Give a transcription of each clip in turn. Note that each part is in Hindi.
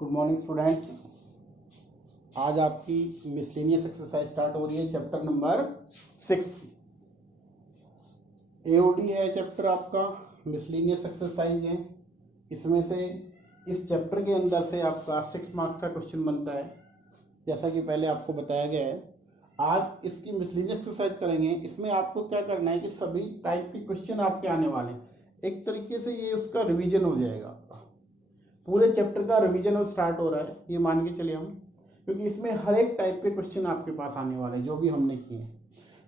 Good morning student. आज आपकी मिसलेनियस एक्सरसाइज स्टार्ट हो रही है, चैप्टर नंबर 6। एओडी है चैप्टर आपका, मिसलेनियस एक्सरसाइज है। इसमें से इस चैप्टर के अंदर से आपका 6 मार्क्स का क्वेश्चन बनता है, जैसा कि पहले आपको बताया गया है। आज इसकी मिसलेनियस एक्सरसाइज करेंगे। इसमें आपको क्या करना है कि सभी टाइप के क्वेश्चन आपके आने वाले हैं। एक तरीके से ये उसका रिवीजन हो जाएगा, पूरे चैप्टर का रिवीजन और स्टार्ट हो रहा है, ये मान के चलिए हम, क्योंकि इसमें हर एक टाइप के क्वेश्चन आपके पास आने वाले हैं जो भी हमने किए हैं।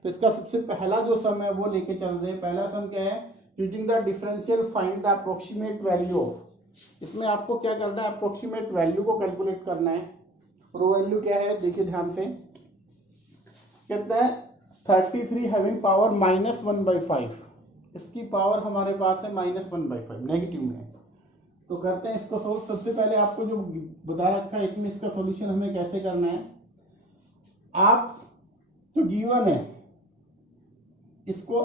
तो इसका सबसे पहला जो सम है वो लेके चल रहे हैं। पहला सम क्या है? Using the differential find the approximate value of. इसमें आपको क्या करना है? अप्रोक्सीमेट वैल्यू को कैलकुलेट करना है। और वो वैल्यू क्या है, देखिए ध्यान से। कहता है 33 हैविंग पावर -1/5। इसकी पावर हमारे पास है -1/5, नेगेटिव में है। तो करते हैं इसको सोल्व। सबसे पहले आपको जो बता रखा है इसमें इसका सॉल्यूशन हमें कैसे करना है। आप जो गिवन है इसको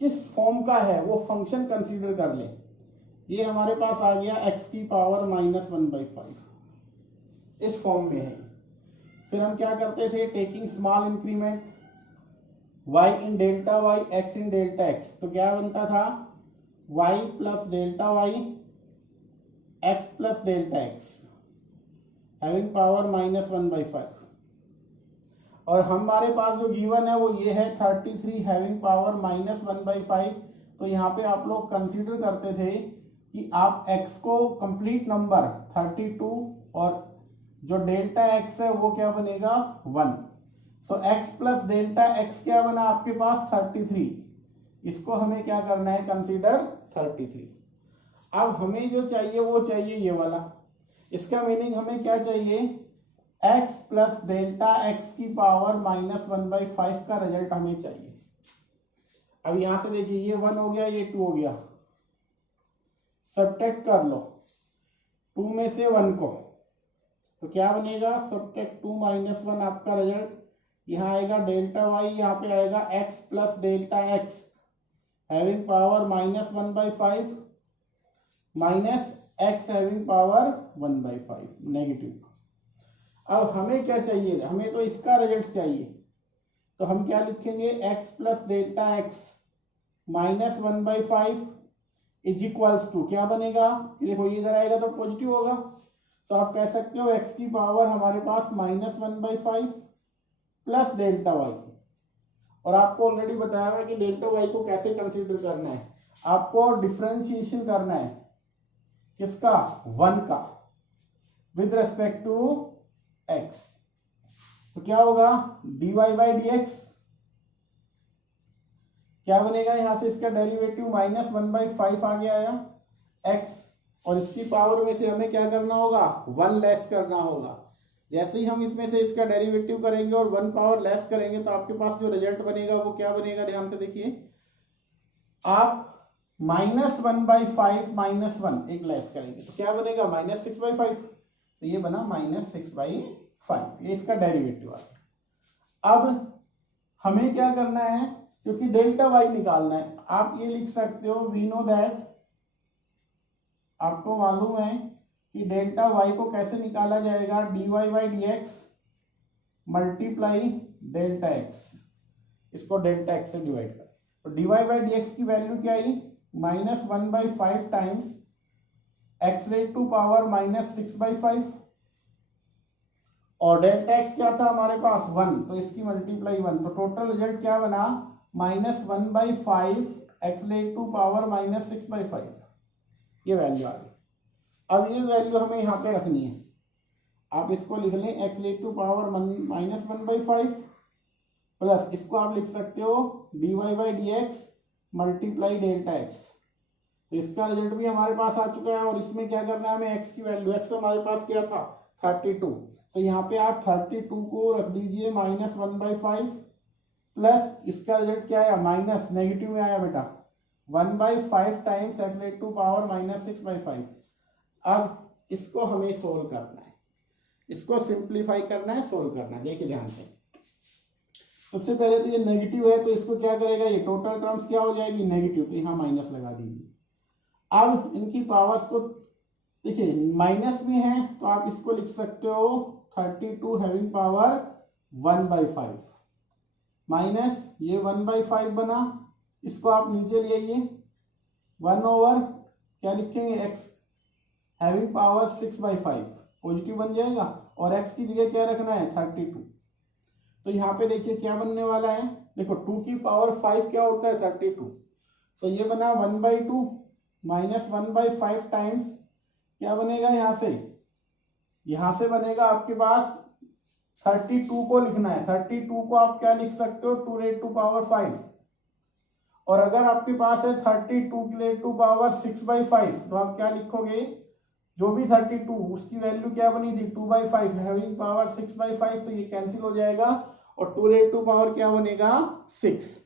किस फॉर्म का है वो फंक्शन कंसीडर कर ले। ये हमारे पास आ गया x की पावर -1/5, इस फॉर्म में है। फिर हम क्या करते थे? टेकिंग स्मॉल इंक्रीमेंट y इन डेल्टा y, x इन डेल्टा x। तो क्या बनता था? y plus delta y x plus delta x having power -1/5। और हमारे पास जो गिवन है वो ये है 33 हैविंग पावर -1/5। तो यहाँ पे आप लोग कंसीडर करते थे कि आप x को कंप्लीट नंबर 32 और जो डेल्टा x है वो क्या बनेगा 1। सो x प्लस डेल्टा x क्या बना आपके पास 33। इसको हमें क्या करना है? कंसीडर 33। अब हमें जो चाहिए वो चाहिए ये वाला। इसका मीनिंग हमें क्या चाहिए? x प्लस डेल्टा x की पावर -1/5 का रिजल्ट हमें चाहिए। अब यहां से देखिए, ये 1 हो गया, ये 2 हो गया, सब्ट्रैक्ट कर लो 2 में से 1 को, तो क्या बनेगा? सब्ट्रैक्ट 2 - 1 आपका रिजल्ट। यहाँ आएगा डेल्टा y, यहाँ पे आएगा x plus delta x having power -1/5 minus x having power 1/5 negative. अब हमें क्या चाहिए? हमें तो इसका रिजल्ट चाहिए। तो हम क्या लिखेंगे? x plus delta x -1/5 is equals to क्या बनेगा? देखो ये इधर आएगा तो पॉजिटिव होगा, तो आप कह सकते हो x की पावर हमारे पास -1/5 प्लस डेल्टा y। और आपको ऑलरेडी बताया हुआ है कि डेल्टा y को कैसे कंसीडर करना है। आपको डिफरेंशिएशन करना है किसका? 1 का विद रेस्पेक्ट टू x। तो क्या होगा? dy बाई dx क्या बनेगा? यहां से इसका डेरिवेटिव -1/5 आ गया है x, और इसकी पावर में से हमें क्या करना होगा? 1 लेस करना होगा। जैसे ही हम इसमें से इसका डेरिवेटिव करेंगे और 1 पावर लेस करेंगे तो आपके पास जो रिजल्ट बनेगा वो क्या बनेगा? ध्यान से देखिए, आप -1/5 -1 एक लेस करेंगे तो क्या बनेगा? -6/5। तो ये बना -6/5, ये इसका डेरिवेटिव आ गया। अब हमें क्या करना है? क्योंकि डेल्टा y निकालना है, आप ये लिख सकते हो वी नो दैट, आपको मालूम है कि डेल्टा y को कैसे निकाला जाएगा? dy by dx multiply delta x, इसको डेल्टा x से डिवाइड कर। तो dy बाई dx की वैल्यू क्या आई? -1/5 times x raise to power -6/5, और डेल्टा x क्या था हमारे पास? 1, तो इसकी मल्टीप्लाई 1। तो टोटल रिजल्ट क्या बना? -1/5 x रेट टू पावर -6/5, ये वैल्यू आ गई। अब ये वैल्यू हमें यहाँ पे रखनी है। आप इसको लिख लें x raise to power -1/5 plus इसको आप लिख सकते हो dy by dx multiply delta x। तो इसका रिजल्ट भी हमारे पास आ चुका है। और इसमें क्या करना है हमें? x की वैल्यू, x हमारे पास क्या था? 32। तो यहाँ पे आप 32 को रख दीजिए -1/5 प्लस इसका रिजल्ट क्या आया? माइनस, नेगेटिव में आया बेटा, 1/5 times x raise to power -6/5। अब इसको हमें सोल्व करना है, इसको सिंप्लीफाई करना है, सोल्व करना है। देखिए ध्यान से, सबसे पहले तो ये नेगेटिव है तो इसको क्या करेगा? ये टोटल टर्म्स क्या हो जाएगी? नेगेटिव, तो यहाँ माइनस लगा दीजिए। अब इनकी पावर्स को देखिए माइनस में है तो आप इसको लिख सकते हो 32 हैविंग पावर 1/5 माइनस ये 1/5 बना, इसको आप नीचे ले आइए 1 ओवर क्या लिखेंगे x हैविंग पावर 6/5 पॉजिटिव बन जाएगा और x की जगह क्या रखना है 32। तो यहाँ पे देखिए क्या बनने वाला है, देखो 2 की पावर 5 क्या होता है 32, तो ये बना 1/2 माइनस 1/5 टाइम्स क्या बनेगा यहाँ से बनेगा आपके पास 32 को लिखना है, 32 को आप क्या लिख सकते हो 2 रेज़ टू पावर 5, और अगर आपके पास है 32 रेज़ टू पावर 6/5 तो आप क्या लिखोगे, जो भी 32 उसकी वैल्यू क्या बनी थी 2/5 हैविंग पावर 6/5, तो ये कैंसिल हो जाएगा और 2 रेज़ टू पावर क्या बनेगा 6।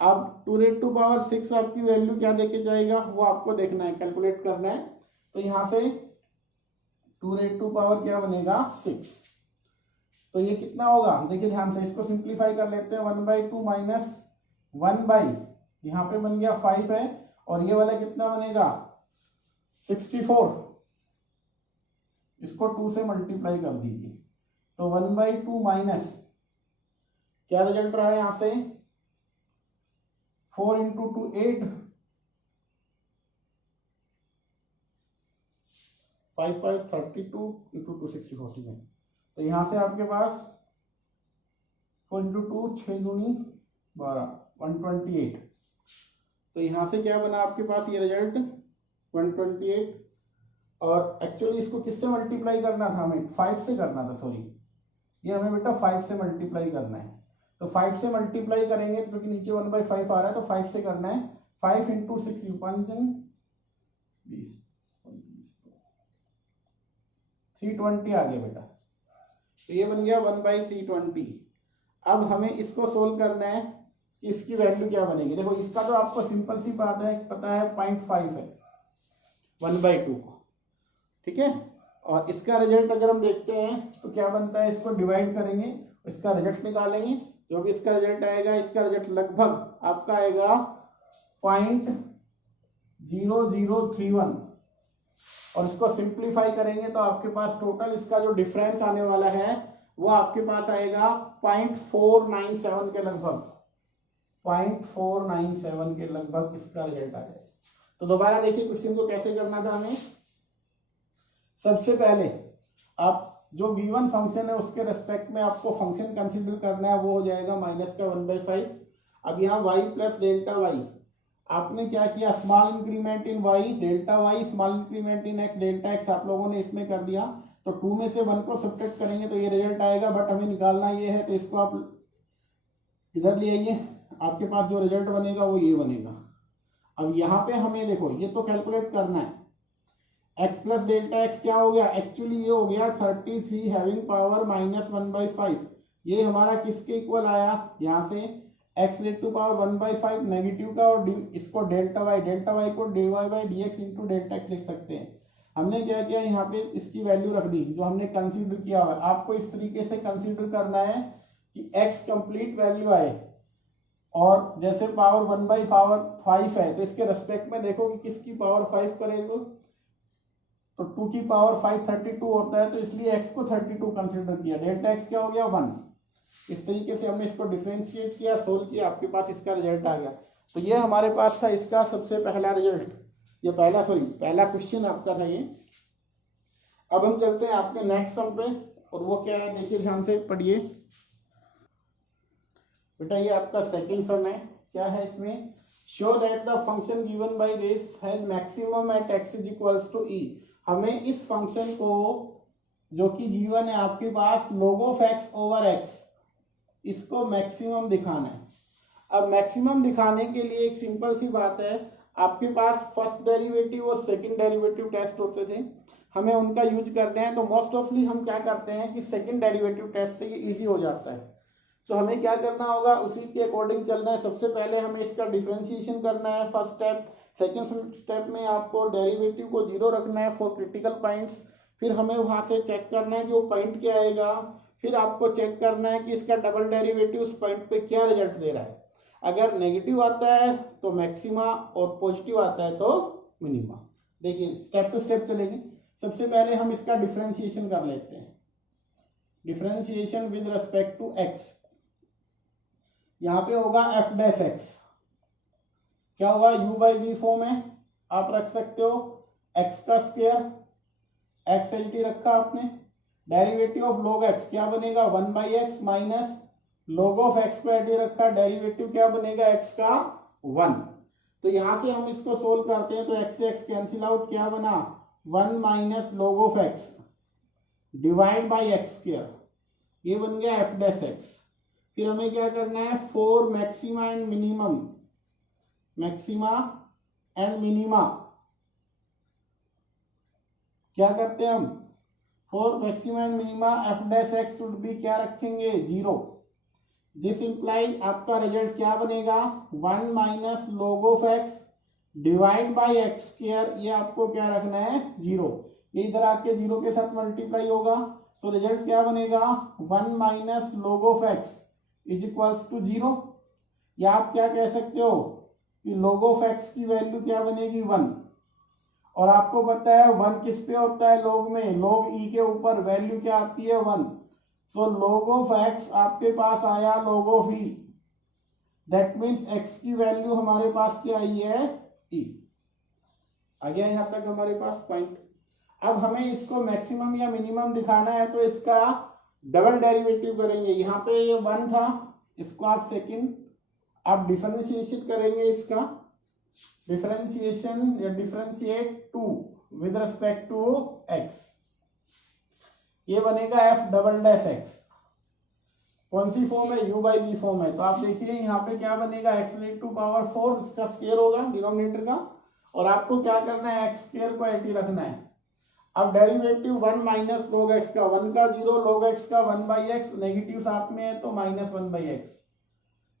अब 2 रेज़ टू पावर 6 आपकी वैल्यू क्या देके जाएगा वो आपको देखना है, कैलकुलेट करना है। तो यहाँ से 2 रेज़ टू पावर क्या बनेगा 6, तो ये कितना होगा देखिए ध्यान से, इसको सिंप्लीफाई कर लेते हैं 1/2 माइनस 1 यहाँ पे बन गया 5 है और ये वाला कितना बनेगा 64, इसको 2 से मल्टीप्लाई कर दीजिए तो 1/2 माइनस क्या रिजल्ट रहा है यहाँ से 4 इंटू 2 8, 5 5 32 इंटू 2 64, तो यहाँ से आपके पास 4 इंटू 2 6 दूनी 12 128, तो यहाँ से क्या बना आपके पास ये रिजल्ट 128, और एक्चुअली इसको किससे मल्टीप्लाई करना था हमें 5 से करना था, सॉरी ये हमें बेटा 5 से मल्टीप्लाई करना है, तो 5 से मल्टीप्लाई करेंगे क्योंकि नीचे 1/5 आ रहा है तो 5 से करना है, 5 इंटू 6 20 320 आ गया बेटा, तो ये बन गया 1/320। अब हमें इसको सोल्व करना है कि इसकी वैल्यू क्या बनेगी। देखो इसका तो आपको सिंपल सी बात है, पता है 0.5 है 1/2 को, ठीक है, और इसका रिजल्ट अगर हम देखते हैं तो क्या बनता है, इसको डिवाइड करेंगे, इसका रिजल्ट निकालेंगे, जो भी इसका रिजल्ट आएगा, इसका रिजल्ट लगभग आपका आएगा 0.0031, और इसको सिंप्लीफाई करेंगे तो आपके पास टोटल इसका जो डिफरेंस आने वाला है वो आपके पास आएगा 0.497 के लगभग, 0.497 के लगभग इसका रिजल्ट आ जाएगा। तो दोबारा देखिए क्वेश्चन को कैसे करना था हमें। सबसे पहले आप जो v1 फंक्शन है उसके रेस्पेक्ट में आपको फंक्शन कंसीडर करना है, वो हो जाएगा माइनस का 1/5। अब यहाँ y प्लस डेल्टा वाई, आपने क्या किया, small increment in y delta Y, small increment in x delta x आप लोगों ने इसमें कर दिया, तो 2 में से 1 को सब्ट्रैक्ट करेंगे तो ये रिजल्ट आएगा, बट हमें निकालना ये है तो इसको आप इधर ले आइए, आपके पास जो रिजल्ट बनेगा वो ये बनेगा। अब यहाँ पे हमें देखो ये तो कैलकुलेट करना है, x प्लस डेल्टा x क्या हो गया, एक्चुअली ये हो गया 33 हैविंग पावर माइनस 1/5, ये हमारा किसके इक्वल आया, यहाँ से x raise to power 1/5 negative का, और इसको डेल्टा वाई को dy by dx into delta x लिख सकते हैं। हमने क्या किया, यहाँ पे इसकी वैल्यू रख दी जो हमने कंसीडर किया हुआ है, आपको इस तरीके से कंसीडर करना है कि x कंप्लीट वैल्यू आए, और जैसे पावर 1/5 है तो इसके रेस्पेक्ट में देखो कि किसकी पावर 5 करेगा, तो 2 की पावर 5 32 होता है, तो इसलिए x को 32 कंसीडर किया, डेल्टा x क्या हो गया 1। इस तरीके से हमने इसको डिफरेंशिएट किया, सोल्व किया, आपके पास इसका रिजल्ट आ गया। तो ये हमारे पास था इसका सबसे पहला रिजल्ट, ये पहला क्वेश्चन आपका था ये। अब हम चलते हैं आपके नेक्स्ट सम पे, और वो क्या है देखिए ध्यान से पढ़िए बेटा, ये आपका सेकंड सम है। क्या है इसमें, show that the function given by this has maximum at x is equals to e। हमें इस फंक्शन को जो कि गिवन है आपके पास log of x over x, इसको मैक्सिमम दिखाना है। अब मैक्सिमम दिखाने के लिए एक सिंपल सी बात है, आपके पास फर्स्ट डेरिवेटिव और सेकंड डेरिवेटिव टेस्ट होते थे, हमें उनका यूज करना है, तो मोस्ट ऑफली हम क्या करते हैं कि सेकंड डेरिवेटिव टेस्ट से ये इजी हो जाता है। तो हमें क्या करना होगा, उसी के अकॉर्डिंग चलना है। सबसे पहले हमें इसका डिफरेंशिएशन करना है, फर्स्ट स्टेप। सेकंड स्टेप में आपको डेरिवेटिव को 0 रखना है फॉर क्रिटिकल पॉइंट्स, फिर हमें वहां से चेक करना है कि वो पॉइंट क्या आएगा, फिर आपको चेक करना है कि इसका डबल डेरिवेटिव उस पॉइंट पे क्या रिजल्ट दे रहा है। अगर नेगेटिव आता है तो मैक्सिमा और पॉजिटिव आता है तो मिनिमा। देखिए स्टेप टू स्टेप चलेंगे। सबसे पहले हम इसका डिफरेंशिएशन कर लेते हैं। Differentiation with respect to x, यहाँ पे होगा एफ डैश एक्स, क्या होगा u बाई वी फॉर्म है, आप रख सकते हो x का स्क्वायर, एक्स एल टी रखा आपने, डेरिवेटिव ऑफ log x क्या बनेगा 1 by x minus log of x को एल टी रखा, डेरिवेटिव क्या बनेगा x का 1। तो यहां से हम इसको सोल्व करते हैं तो x से x कैंसिल आउट, क्या बना 1 minus log of x divide by x square, ये बन गया एफ डैश एक्स। फिर हमें क्या करना है, for maxima and minimum, maxima and minima क्या करते हैं हम, for maxima and minima F dash x should be क्या रखेंगे 0। दिस इंप्लाइज आपका रिजल्ट क्या बनेगा 1 minus log of x divide by x square, ये आपको क्या रखना है 0, ये इधर आके 0 के साथ मल्टीप्लाई होगा। तो रिजल्ट क्या बनेगा 1 minus log of x is equals to 0, या आप क्या कह सकते हो कि log ऑफ x की वैल्यू क्या बनेगी 1, और आपको पता है 1 किस पे होता है log में, log e के ऊपर वैल्यू क्या आती है 1। सो log ऑफ x आपके पास आया log of e, that means x की वैल्यू हमारे पास क्या आई है e। आ गया यहाँ तक हमारे पास पॉइंट। अब हमें इसको मैक्सिमम या मिनिमम दिखाना है तो इसका डबल डेरिवेटिव करेंगे। यहाँ पे ये 1 था, इसको आप सेकंड आप डिफरेंशिएशन करेंगे, इसका डिफरेंशिएशन या differentiate 2 with respect to x, ये बनेगा f डबल डैश x, कौन सी फॉर्म है u बाई v फॉर्म है। तो आप देखिए यहाँ पे क्या बनेगा x रेट टू पावर 4, इसका स्क्वायर होगा डिनोमिनेटर का, और आपको क्या करना है x स्क्वायर को एटी रखना है। अब डेरिवेटिव 1 माइनस log x का 1 का 0, log x का 1 बाई एक्स, नेगेटिव साथ में है तो माइनस 1 बाई एक्स,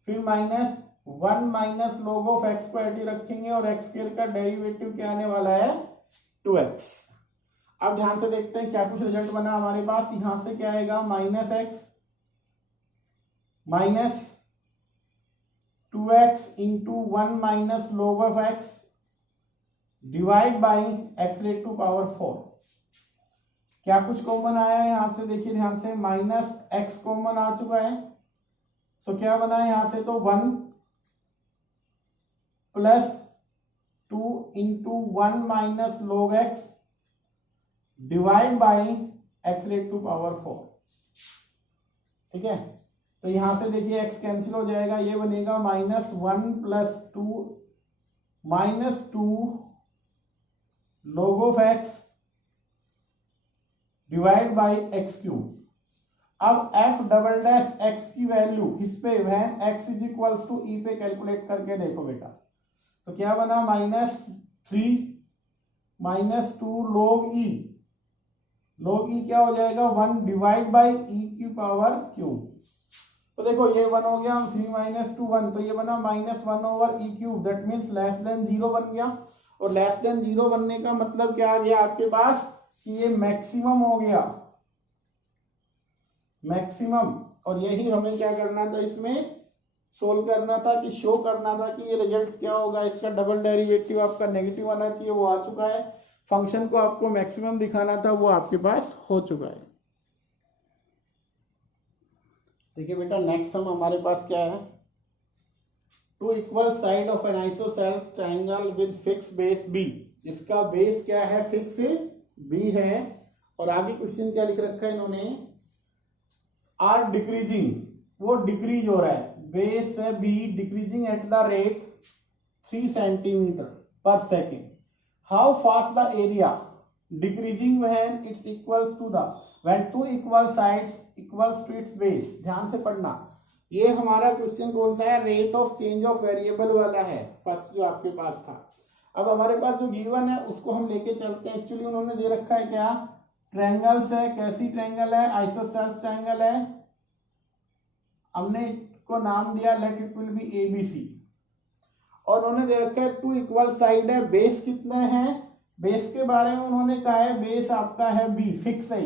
फिर minus 1 minus log of x को एटी रखेंगे और x स्क्वायर का डेरिवेटिव क्या आने वाला है 2x। अब ध्यान से देखते हैं क्या कुछ रिजल्ट बना हमारे पास। यहां से क्या आएगा minus x minus 2x into 1 minus log of x divide by x raise to power 4। क्या कुछ कॉमन आया है यहां से, देखिए ध्यान से, माइनस x कॉमन आ चुका है, तो क्या बना है यहां से, तो 1 plus 2 into 1 minus log x divide by x raise to power 4। ठीक है, तो यहां से देखिए x कैंसिल हो जाएगा, ये बनेगा minus 1 plus 2 minus 2 log of x divide by x cube. अब f डबल डैश x की वैल्यू किस पे, when x is equals to e पे कैलकुलेट करके देखो बेटा, तो क्या बना minus 3 minus 2 log e, log e क्या हो जाएगा 1 डिवाइड बाई e की पावर क्यूब। तो देखो ये 1 हो गया, 3 माइनस 2 1, तो ये बना minus 1 over e cube, that means less than 0 बन गया। और लेस देन 0 बनने का मतलब क्या आ गया आपके पास कि ये मैक्सिमम हो गया, मैक्सिमम। और यही हमें क्या करना था, इसमें सोल्व करना था कि शो करना था कि ये रिजल्ट क्या होगा, इसका डबल डेरिवेटिव आपका नेगेटिव आना चाहिए, वो आ चुका है। फंक्शन को आपको मैक्सिमम दिखाना था, वो आपके पास हो चुका है। देखिए बेटा नेक्स्ट सम हमारे पास क्या है, two equal side of an isosceles triangle with fix base b, इसका बेस क्या है फिक्स b है, और आगे क्वेश्चन क्या लिख रखा है इन्होंने, आर डिक्रीजिंग, वो डिक्रीज हो रहा है, बेस है b decreasing at the rate 3 centimetre per second. How fast the area decreasing when it's equals to the, when two equal sides equals to its base. ध्यान से पढ़ना, ये हमारा क्वेश्चन कौन सा है, rate of change of variable वाला है, फर्स्ट जो आपके पास था। अब हमारे पास जो गिवन है उसको हम लेके चलते हैं। एक्चुअली उन्होंने दे रखा है क्या, ट्रायंगल्स है, कैसी ट्रायंगल है, आइसोसेल्स ट्रायंगल है, हमने इसको नाम दिया late it will B ABC, और उन्होंने दे रखा है टू इक्वल साइड है, बेस कितने हैं, बेस के बारे में उन्होंने कहा है बेस आपका है b, फिक्स है,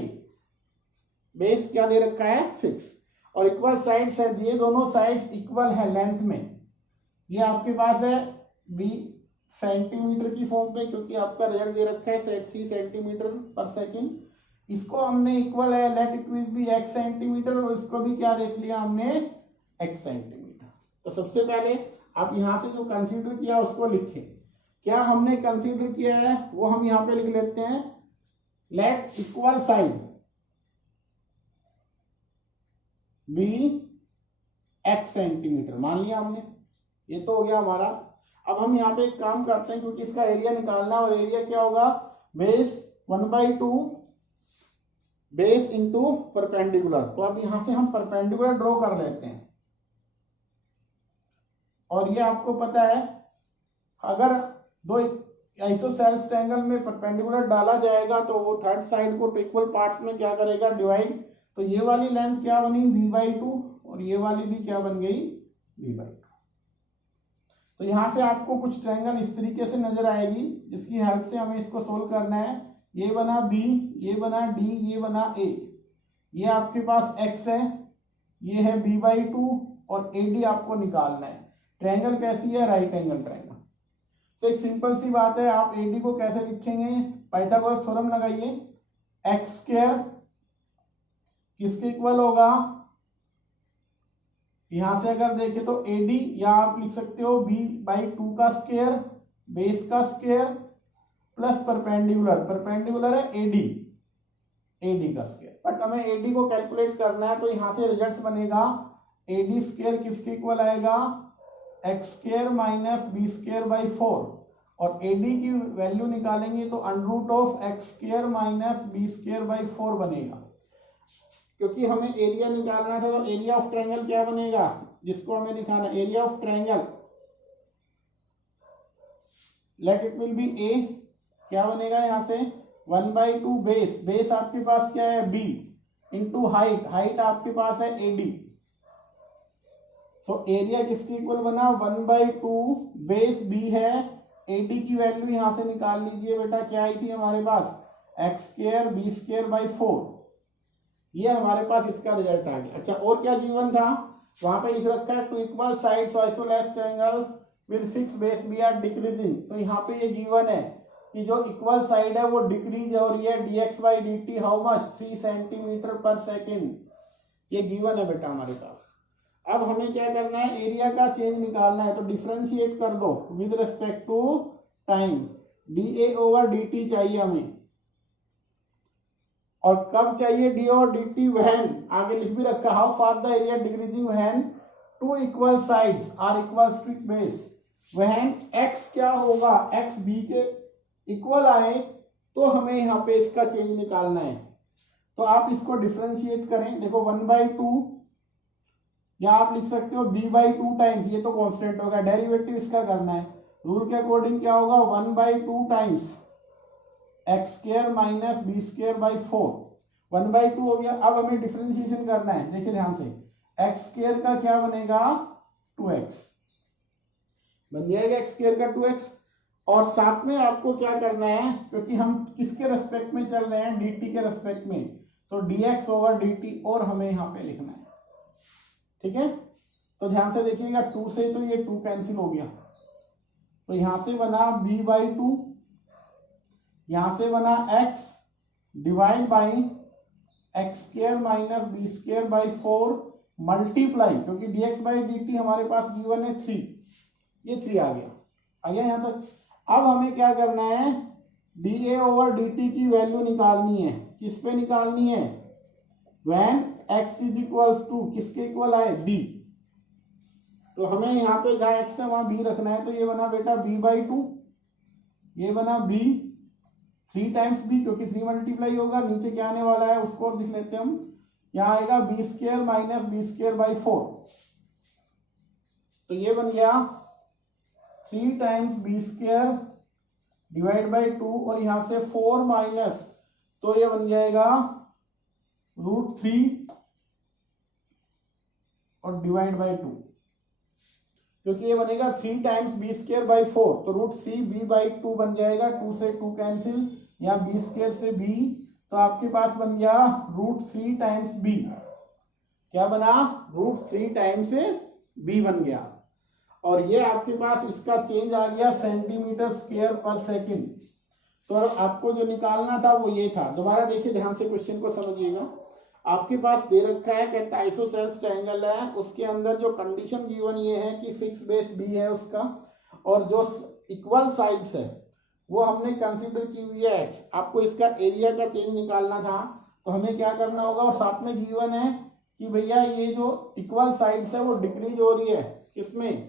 बेस क्या दे रखा है फिक्स, और इक्वल साइड्स है, ये दोनों साइड्स इक्वल है लेंथ में, ये आपके पास है b सेंटीमीटर की फॉर्म पे, क्योंकि आपका रिजल्ट दे रखा है 3 सेंटीमीटर पर सेकेंड। इसको हमने इक्वल है, let it be x centimetre, और इसको भी क्या देख लिया हमने, x सेंटीमीटर। तो सबसे पहले आप यहां से जो कंसीडर किया उसको लिखें। क्या हमने कंसीडर किया है वो हम यहाँ पे लिख लेते हैं, let equal side be x centimeter, मान लिया हमने, ये तो हो गया हमारा। अब हम यहाँ पे एक काम करते हैं, क्योंकि इसका एरिया निकालना है, और एरिया क्या होगा, बेस 1/2 बेस इंटू परपेंडिकुलर। तो अब यहां से हम परपेंडिकुलर ड्रॉ कर लेते हैं, और ये आपको पता है अगर दो आइसोसेलेस ट्रायंगल में परपेंडिकुलर डाला जाएगा तो वो थर्ड साइड को इक्वल पार्ट्स में क्या करेगा, डिवाइड। तो ये वाली लेंथ क्या बनी, b/2, और ये वाली भी क्या बन गई, b/2। तो यहां से आपको कुछ ट्रायंगल इस तरीके से नजर आएगी, जिसकी हेल्प से हमें इसको सोल्व करना है। ये बना b, ये बना d, ये बना a, ये आपके पास x है, ये है b/2, और AD आपको निकालना है। ट्रायंगल कैसी है, राइट एंगल ट्रायंगल। तो एक सिंपल सी बात है, आप AD को कैसे लिखेंगे, पाइथागोरस थ्योरम लगाइए। x स्क्वायर किसके इक्वल होगा, यहां से अगर देखें तो AD, या आप लिख सकते हो b/2 का स्क्वायर, बेस का स्क्वायर, प्लस परपेंडिकुलर, परपेंडिकुलर है AD का स्क्वायर। बट हमें AD को कैलकुलेट करना है, तो यहां से रिजल्ट बनेगा AD स्क्वायर किसके इक्वल आएगा, x square minus b square by 4, और AD की वैल्यू निकालेंगे तो under of x square minus b square by 4 बनेगा। क्योंकि हमें एरिया निकालना था, तो एरिया ऑफ ट्रायंगल क्या बनेगा, जिसको हमें दिखाना, area of triangle, late it will B A, क्या बनेगा यहाँ से 1/2 बेस, बेस आपके पास क्या है b, इंटू हाइट, हाइट आपके पास है AD। तो एरिया किसके इक्वल बना, 1/2 बेस b है, AD की वैल्यू यहां से निकाल लीजिए बेटा, क्या आई थी हमारे पास, x square b square by 4। ये हमारे पास इसका रिजल्ट आ गया। अच्छा, और क्या गिवन था, वहां पे लिख रखा है two equal sides isosceles triangles with fix base b are decreasing. तो यहाँ पे ये गिवन है कि जो इक्वल साइड है वो डिक्रीज हो रही है, dx/dt how much, 3 centimetre per second. ये गिवन है बेटा हमारे पास। अब हमें क्या करना है, एरिया का चेंज निकालना है, तो डिफरेंशिएट कर दो with respect to time, dA/dt चाहिए हमें। और कब चाहिए d/dt, व्हेन, आगे लिख भी रखा, how far the area decreasing when two equal sides are equal to base. When x क्या होगा, x b के इक्वल आए तो हमें यहाँ पे इसका चेंज निकालना है। तो आप इसको डिफरेंशिएट करें, देखो 1/2, या आप लिख सकते हो b/2 टाइम्स, ये तो कांस्टेंट होगा, डेरिवेटिव इसका करना है। रूल के अकॉर्डिंग क्या होगा, 1/2 times x square minus b square by 4, 1/2 हो गया। अब हमें डिफरेंशिएशन करना है, देखिए ध्यान से, x स्क्वायर का क्या बनेगा, 2x बन जाएगा, x स्क्वायर का 2x। और साथ में आपको क्या करना है, क्योंकि हम किसके रेस्पेक्ट में चल रहे हैं, dt के रेस्पेक्ट में, तो dx/dt और हमें यहाँ पे लिखना है, ठीक है। तो ध्यान से देखिएगा, 2 से तो ये 2 कैंसिल हो गया, तो यहां से बना b/2, यहां से बना x divide by x square minus b square by 4 multiply, क्योंकि dx/dt हमारे पास गिवन है 3, ये 3 आ गया यहां तक। अब हमें क्या करना है, dA/dt की वैल्यू निकालनी है, किस पे निकालनी है, when x is equals to, किसके इक्वल आए, b। तो हमें यहाँ पे जहां x है वहां b रखना है, तो ये बना बेटा b/2, ये बना b 3 टाइम्स b, क्योंकि 3 मल्टीप्लाई होगा, नीचे क्या आने वाला है उसको लिख लेते हैं हम, यहाँ आएगा b square minus b square by 4। तो ये बन गया 3 times b square divide by 2, और यहां से 4 माइनस, तो ये बन जाएगा √3 और डिवाइड बाई 2, क्योंकि ये बनेगा 3 टाइम्स b स्क्वायर बाई 4, तो √3 b/2 बन जाएगा, 2 से 2 कैंसिल, या b स्क्वायर से b, तो आपके पास बन गया √3 टाइम्स b, क्या बना, √3 टाइम्स b बन गया। और ये आपके पास इसका चेंज आ गया सेंटीमीटर स्क्वायर पर सेकंड। तो आपको जो निकालना था वो ये था। दोबारा देखिए ध्यान से, क्वेश्चन को समझिएगा। आपके पास दे रखा है कि आइसोसेलेस ट्रायंगल है, उसके अंदर जो कंडीशन गिवन ये है कि फिक्स बेस बी है उसका, और जो इक्वल साइड्स है वो हमने कंसीडर की हुई है एक्स। आपको इसका एरिया का चेंज निकालना था, तो हमें क्या करना होगा, और साथ में गिवन है कि भैया ये जो इक्वल साइड्स है वो डिक्रीज हो रही है किसमें,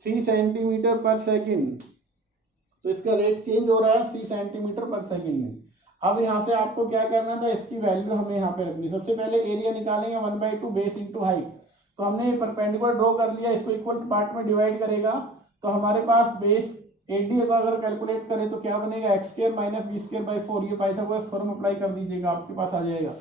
3 सेंटीमीटर पर सेकंड। तो इसका रेट चेंज हो रहा है 3 सेंटीमीटर पर सेकंड में। अब यहाँ से आपको क्या करना था, इसकी वैल्यू हमें यहाँ पे रखनी। सबसे पहले एरिया निकालेंगे 1/2 बेस इंटू हाइट। तो हमने ये परपेंडिकुलर ड्रॉ कर लिया, इसको इक्वल पार्ट में डिवाइड करेगा तो हमारे पास बेस एडी को अगर कैलकुलेट करें तो क्या बनेगा, x² - b²/4। ये पाइथागोरस थ्योरम अप्लाई कर दीजिएगा, आपके पास आ जाएगा।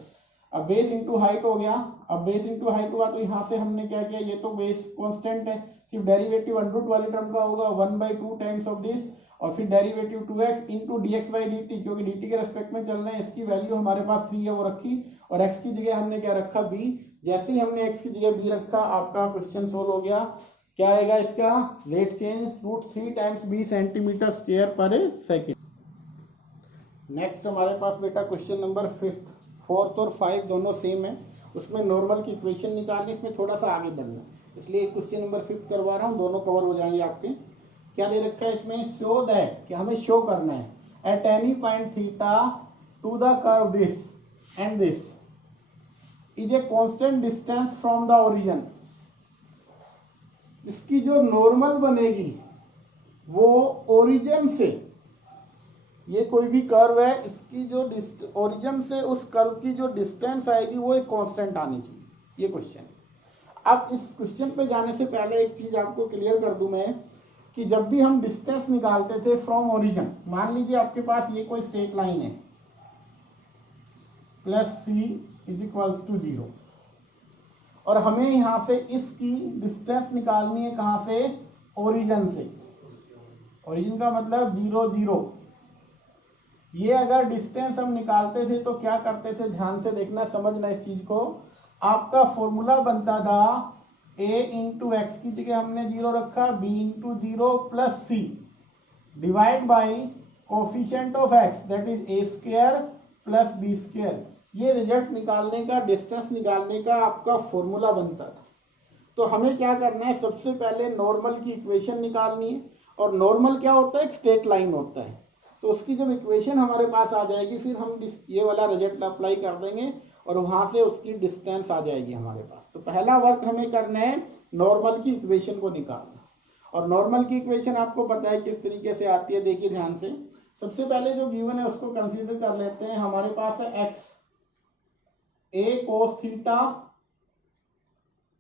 अब बेस इंटू हाइट हो गया। अब बेस इंटू हाइट हुआ तो यहाँ से हमने क्या किया, ये तो बेस कांस्टेंट है, सिर्फ डेरिवेटिव अंडर रूट वाली टर्म का होगा 1/2 टाइम्स ऑफ दिस, और फिर डेरिवेटिव 2x इंटू dx/dt, क्योंकि dt के रेस्पेक्ट में चल रहे हैं। इसकी वैल्यू हमारे पास 3 है वो रखी, और x की जगह हमने क्या रखा, b। जैसे ही हमने x की जगह b रखा, आपका क्वेश्चन सोल्व हो गया। क्या आएगा इसका rate change, √3 times b centimetre square पर सेकेंड। नेक्स्ट हमारे पास बेटा क्वेश्चन नंबर 4th और 5 दोनों सेम है। उसमें नॉर्मल की इक्वेशन निकालनी, इसमें थोड़ा सा आगे बढ़ना, इसलिए क्वेश्चन नंबर 5 करवा रहा हूँ, दोनों कवर हो जाएंगे आपके। क्या दे रखा है इसमें, शो दैट, कि हमें शो करना है at any point theta two the curve this and this is a constant distance from the origin. इसकी जो नॉर्मल बनेगी वो ओरिजिन से, ये कोई भी कर्व है, इसकी जो ओरिजिन से उस कर्व की जो डिस्टेंस आएगी वो एक कांस्टेंट आनी चाहिए। ये क्वेश्चन। अब इस क्वेश्चन पे जाने से पहले एक चीज आपको क्लियर कर दूं मैं, कि जब भी हम डिस्टेंस निकालते थे फ्रॉम ओरिजिन, मान लीजिए आपके पास ये कोई स्ट्रेट लाइन है, +c = 0, और हमें यहां से इसकी डिस्टेंस निकालनी है कहां से, ओरिजिन से। ओरिजिन का मतलब 0 0। ये अगर डिस्टेंस हम निकालते थे तो क्या करते थे, ध्यान से देखना, समझना इस चीज को। आपका फॉर्मूला बनता था a इंटू एक्स की जगह हमने 0 रखा, b into 0 + c divide by coefficient of x, that is a² + b²। ये रिजल्ट निकालने का, डिस्टेंस निकालने का आपका फॉर्मूला बनता था। तो हमें क्या करना है, सबसे पहले नॉर्मल की इक्वेशन निकालनी है। और नॉर्मल क्या होता है, एक स्ट्रेट लाइन होता है। तो उसकी जब इक्वेशन हमारे पास आ जाएगी, फिर हम ये वाला रिजल्ट अप्लाई कर देंगे और वहां से उसकी डिस्टेंस आ जाएगी हमारे पास। तो पहला वर्क हमें करना है नॉर्मल की इक्वेशन को निकालना। और नॉर्मल की इक्वेशन आपको पता है किस तरीके से आती है, देखिए ध्यान से। सबसे पहले जो गिवन है उसको कंसीडर कर लेते हैं। हमारे पास है x a cos theta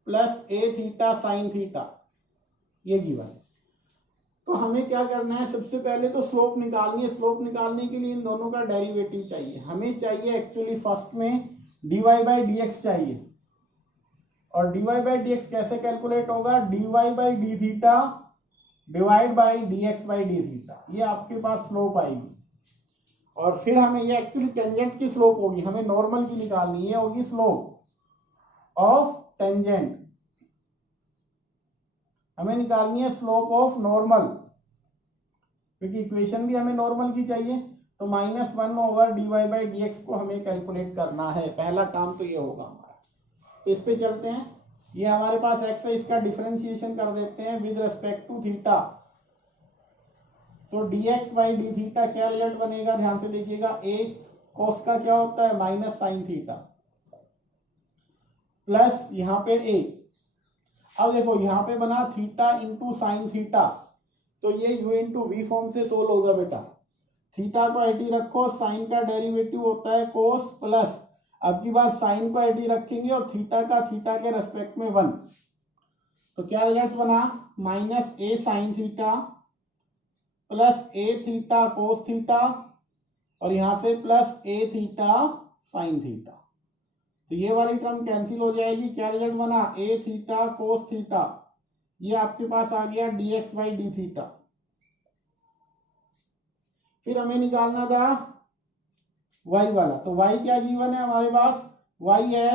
plus a theta sine theta, ये गिवन है। तो हमें क्या करना है, सबसे पहले तो स्लोप निकालनी है। स्लोप निकालने के लिए इन दोनों का डेरिवेटिव चाहिए। हमें चाहिए एक्चुअली फर्स्ट में dy/dx चाहिए, और dy/dx कैसे कैलकुलेट होगा, dy/d theta divide by dx/d theta. ये आपके पास स्लोप आएगी। और फिर हमें ये एक्चुअली टेंजेंट की स्लोप होगी, हमें नॉर्मल की निकालनी है, होगी स्लोप ऑफ टेंजेंट। हमें निकालनी है स्लोप ऑफ नॉर्मल, क्योंकि इक्वेशन भी हमें नॉर्मल की चाहिए। तो -1/dy/dx को हमें कैलकुलेट करना है। पहला काम तो ये होगा हमारा। तो इस पे चलते हैं। ये हमारे पास x है, इसका डिफरेंशिएशन कर देते हैं विद रिस्पेक्ट टू थीटा। तो dx/d थीटा क्या रिजल्ट बनेगा, ध्यान से देखिएगा। a cos का क्या होता है, -sin थीटा, प्लस यहाँ पे a। अब देखो यहाँ पे बना थीटा इंटू साइन थीटा, तो ये u इंटू वी फॉर्म से सोल्व होगा बेटा। थीटा को आईटी रखो, साइन का डेरिवेटिव होता है कोस, प्लस अब की बार साइन को आईटी रखेंगे और थीटा का थीटा के रेस्पेक्ट में 1। तो क्या रिजल्ट बना, -a sin theta plus a theta cos theta, और यहां से plus a theta sine theta. तो ये वाली टर्म कैंसिल हो जाएगी। क्या रिजल्ट बना, a थीटा कोस थीटा। ये आपके पास आ गया dx/d थीटा। फिर हमें निकालना था y वाला। तो y क्या गिवन है हमारे पास, y है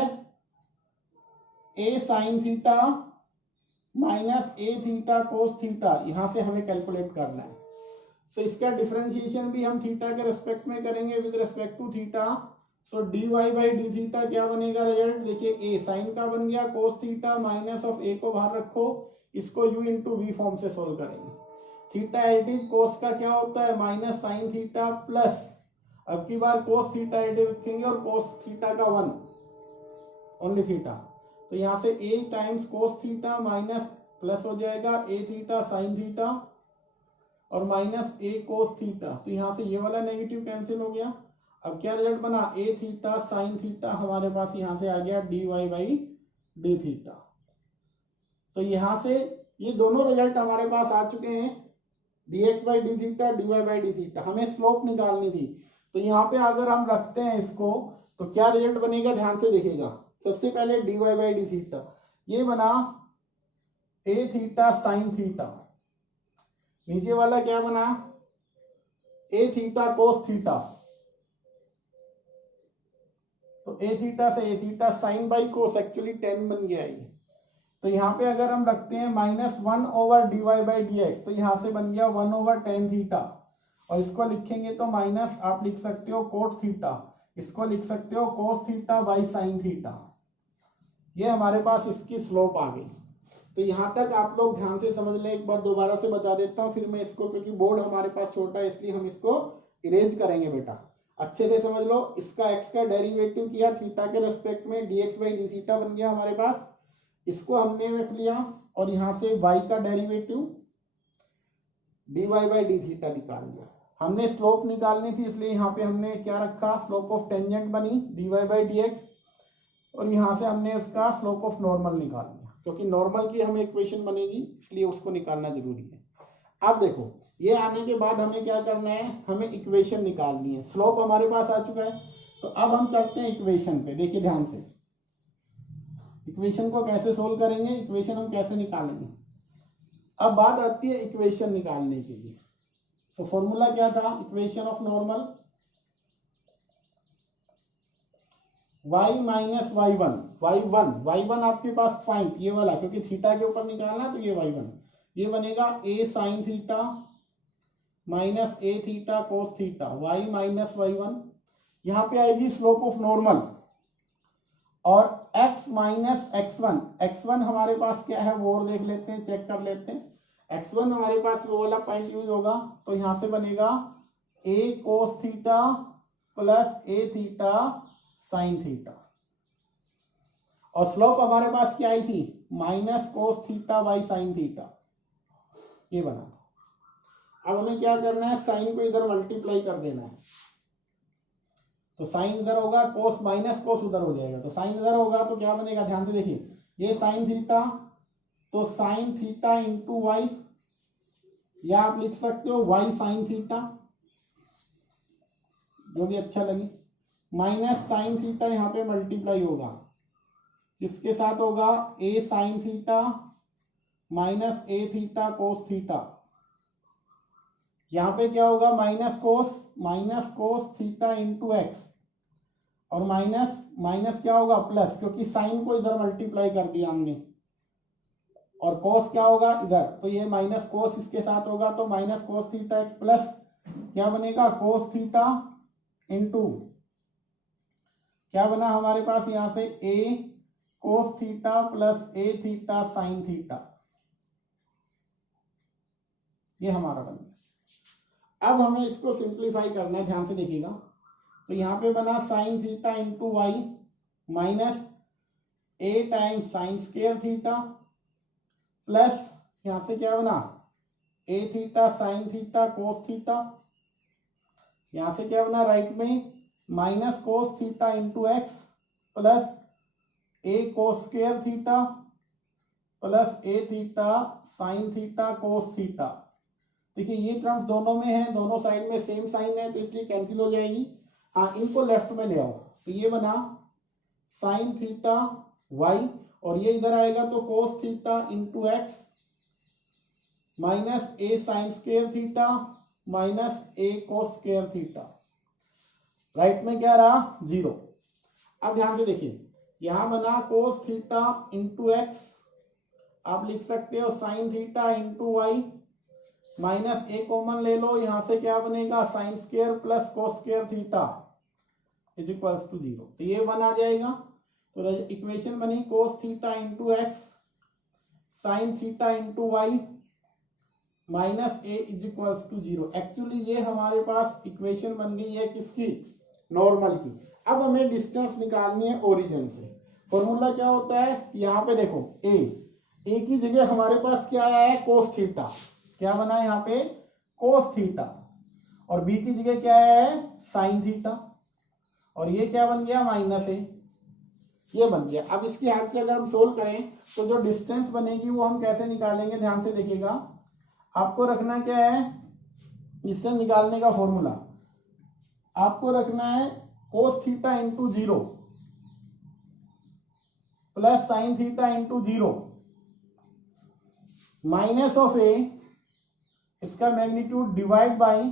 a sin theta minus A theta cos theta, यहाँ से हमें कैलकुलेट करना है। तो इसका डिफरेंशिएशन भी हम थीटा के रेस्पेक्ट में करेंगे with respect to theta. So d y by d theta क्या बनेगा रिजल्ट, देखिए ए साइन का बन गया cos theta minus of a को बाहर रखो, इसको यू इंटू वी फॉर्म से सोल्व करेंगे। थीटा एट इज कोस का क्या होता है माइनस साइन थीटा प्लस, अब की बार कोस थीटा एट रखेंगे और कोस थीटा का 1 ओनली थीटा, तो यहाँ से a times cos theta minus plus हो जाएगा ए थीटा साइन थीटा और माइनस ए कोस थीटा, तो यहाँ से ये वाला नेगेटिव कैंसिल हो गया। अब क्या रिजल्ट बना ए थीटा साइन थीटा हमारे पास यहाँ से आ गया d y by d theta. तो यहाँ से ये दोनों रिजल्ट हमारे पास आ चुके हैं, d x by d theta d y by d theta. हमें स्लोप निकालनी थी, तो यहाँ पे अगर हम रखते हैं इसको तो क्या रिजल्ट बनेगा ध्यान से देखिएगा। सबसे पहले d y by d theta, ये बना ए थीटा साइन थीटा, नीचे वाला क्या बना ए थीटा कोस थीटा, तो ए थीटा से a theta sine by cos actually ten बन गया ये। तो यहाँ पे अगर हम रखते हैं minus 1 over d y by d x, तो यहाँ से बन गया 1 ओवर टेन थीटा, और इसको लिखेंगे तो माइनस आप लिख सकते हो कोट थीटा, इसको लिख सकते हो cos theta by sine theta. ये हमारे पास इसकी स्लोप आ गई। तो यहाँ तक आप लोग ध्यान से समझ लें, एक बार दोबारा से बता देता हूँ, फिर मैं इसको, क्योंकि बोर्ड हमारे पास छोटा है इसलिए हम इसको इरेज करेंगे बेटा, अच्छे से समझ लो। इसका एक्स का डेरिवेटिव किया थीटा के रेस्पेक्ट में, D x by d theta बन गया हमारे पास, इसको हमने रख लिया, और यहाँ से y का derivative dy by d theta निकाल लिया। हमने स्लोप निकालनी थी इसलिए यहाँ पे हमने क्या रखा, स्लोप ऑफ टेंजेंट बनी dy बाई डी एक्स, और यहाँ से हमने उसका स्लोप ऑफ नॉर्मल निकाल लिया, क्योंकि नॉर्मल की हमें इक्वेशन बनेगी इसलिए उसको निकालना जरूरी है। अब देखो ये आने के बाद हमें क्या करना है, हमें इक्वेशन निकालनी है। स्लोप हमारे पास आ चुका है, तो अब हम चलते हैं इक्वेशन पे। देखिए ध्यान से, इक्वेशन को कैसे सोल्व करेंगे, इक्वेशन हम कैसे निकालेंगे। अब बात आती है इक्वेशन निकालने के लिए। तो फॉर्मूला क्या था, equation of normal y minus y1 आपके पास पॉइंट ये वाला, क्योंकि थीटा के ऊपर निकालना, तो ये y1 ये बनेगा a sine theta minus A theta cos theta, y minus y1। यहाँ पे आएगी स्लोप ऑफ नॉर्मल, और x माइनस x1 हमारे पास क्या है वो और देख लेते हैं, चेक कर लेते हैं। x1 हमारे पास वो वाला पॉइंट यूज होगा, तो यहाँ से बनेगा a cos theta plus a theta sine theta, और स्लोप हमारे पास क्या आई थी minus cos theta by sine theta, ये बना। अब हमें क्या करना है, साइन को इधर मल्टीप्लाई कर देना है, तो साइन इधर होगा, कोस माइनस कोस उधर हो जाएगा, तो साइन इधर होगा तो क्या बनेगा, ध्यान से देखिए, ये साइन थीटा, तो साइन थीटा इंटू वाई, या आप लिख सकते हो वाई साइन थीटा, जो भी अच्छा लगे, माइनस साइन थीटा यहाँ पे मल्टीप्लाई होगा, इसके साथ होगा ए साइन थीटा माइनस ए थीटा कोस थीटा, यहाँ पे क्या होगा minus cos theta into x, और माइनस क्या होगा प्लस, क्योंकि साइन को इधर मल्टीप्लाई कर दिया हमने, और कोस क्या होगा इधर, तो ये माइनस कोस इसके साथ होगा, तो minus cos theta x plus क्या बनेगा कोस थीटा इंटू क्या बना हमारे पास यहां से ए cos theta plus a theta sine theta, ये हमारा बन गया। अब हमें इसको सिंप्लीफाई करना है, ध्यान से देखिएगा, तो यहाँ पे बना sine theta into Y minus a times sine square theta plus यहाँ से क्या बना a theta sine theta cos theta, यहाँ से क्या बना राइट में minus cos theta into X plus a cos square theta plus a theta sine theta cos theta. देखिए ये टर्म्स दोनों में है, दोनों साइड में सेम साइन है, तो इसलिए कैंसिल हो जाएगी। हाँ, इनको लेफ्ट में ले आओ, तो ये बना साइन थीटा वाई, और ये इधर आएगा तो cos theta into X minus a sine square theta minus a cos square theta, right में क्या रहा 0। अब ध्यान से देखिए, यहां बना कोस थीटा इंटू एक्स, आप लिख सकते हो sine theta into Y minus a common ले लो, यहां से क्या बनेगा sine square plus cos square theta is equals to 0। तो ये 1 आ जाएगा। तो इक्वेशन बनी cos theta into X sine theta into Y minus a is equals to 0। Actually ये हमारे पास इक्वेशन बन गई है किसकी, नॉर्मल की। अब हमें डिस्टेंस निकालनी है ओरिजिन से। फॉर्मूला क्या होता है, यहाँ पे देखो ए की जगह हमारे पास क्या आया है कोस थीटा, क्या बना है यहाँ पे कोस थीटा, और बी की जगह क्या आया है साइन थीटा, और ये क्या बन गया माइनस ए, ये बन गया। अब इसकी हेल्प से अगर हम सोल्व करें तो जो डिस्टेंस बनेगी वो हम कैसे निकालेंगे, ध्यान से देखिएगा। आपको रखना क्या है, डिस्टेंस निकालने का फॉर्मूला आपको रखना है cos theta into 0 plus sine theta into 0 minus of a, इसका magnitude divide by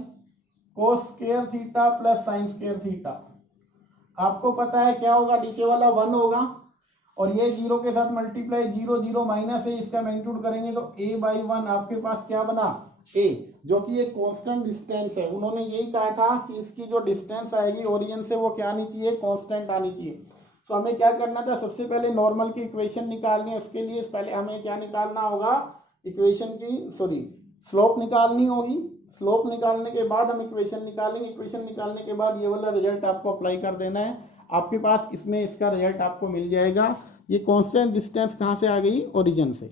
cos square theta plus sine square theta. आपको पता है क्या होगा, नीचे वाला 1 होगा और ये 0 के साथ मल्टीप्लाई 0 0 माइनस ए, इसका मैग्नीट्यूड करेंगे तो a बाई 1 आपके पास क्या बना a, जो कि एक कांस्टेंट डिस्टेंस है। उन्होंने यही कहा था कि इसकी जो डिस्टेंस आएगी ओरिजिन से वो क्या आनी चाहिए, कांस्टेंट आनी चाहिए। तो हमें क्या करना था, सबसे पहले नॉर्मल की इक्वेशन निकालनी है। उसके लिए पहले हमें क्या निकालना होगा, इक्वेशन की स्लोप निकालनी होगी। स्लोप निकालने के बाद हम इक्वेशन निकालेंगे। इक्वेशन निकालने के बाद ये वाला रिजल्ट आपको अप्लाई कर देना है, आपके पास इसमें इसका रिजल्ट आपको मिल जाएगा। ये कांस्टेंट डिस्टेंस कहाँ से आ गई, ओरिजिन से।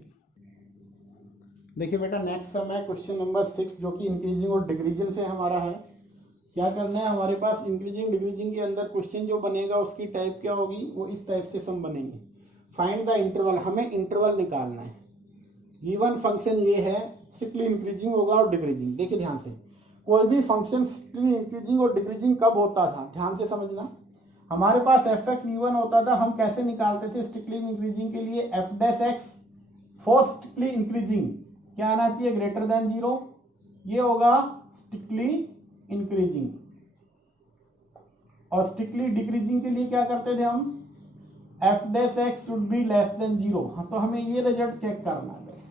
देखिए बेटा नेक्स्ट सम है क्वेश्चन नंबर 6, जो कि इंक्रीजिंग और डिक्रीजिंग से हमारा है। क्या करना है, हमारे पास इंक्रीजिंग डिक्रीजिंग के अंदर क्वेश्चन जो बनेगा उसकी टाइप क्या होगी, वो इस टाइप से सम बनेंगे। फाइंड द इंटरवल, हमें इंटरवल निकालना है। गिवन फंक्शन ये है, स्ट्रिक्टली इंक्रीजिंग होगा और डिक्रीजिंग। देखिए ध्यान से, कोई भी फंक्शन स्ट्रिक्टली इंक्रीजिंग और डिक्रीजिंग कब होता था, ध्यान से समझना। हमारे पास एफ एक्स गिवन होता था, हम कैसे निकालते थे स्ट्रिक्टली इंक्रीजिंग के लिए, F dash x for strictly increasing क्या आना चाहिए, ग्रेटर देन 0, ये होगा स्ट्रिक्टली इंक्रीजिंग। और स्ट्रिक्टली डिक्रीजिंग के लिए क्या करते थे हम, F dash x should be less than 0। हाँ, तो हमें ये रिजल्ट चेक करना है, बस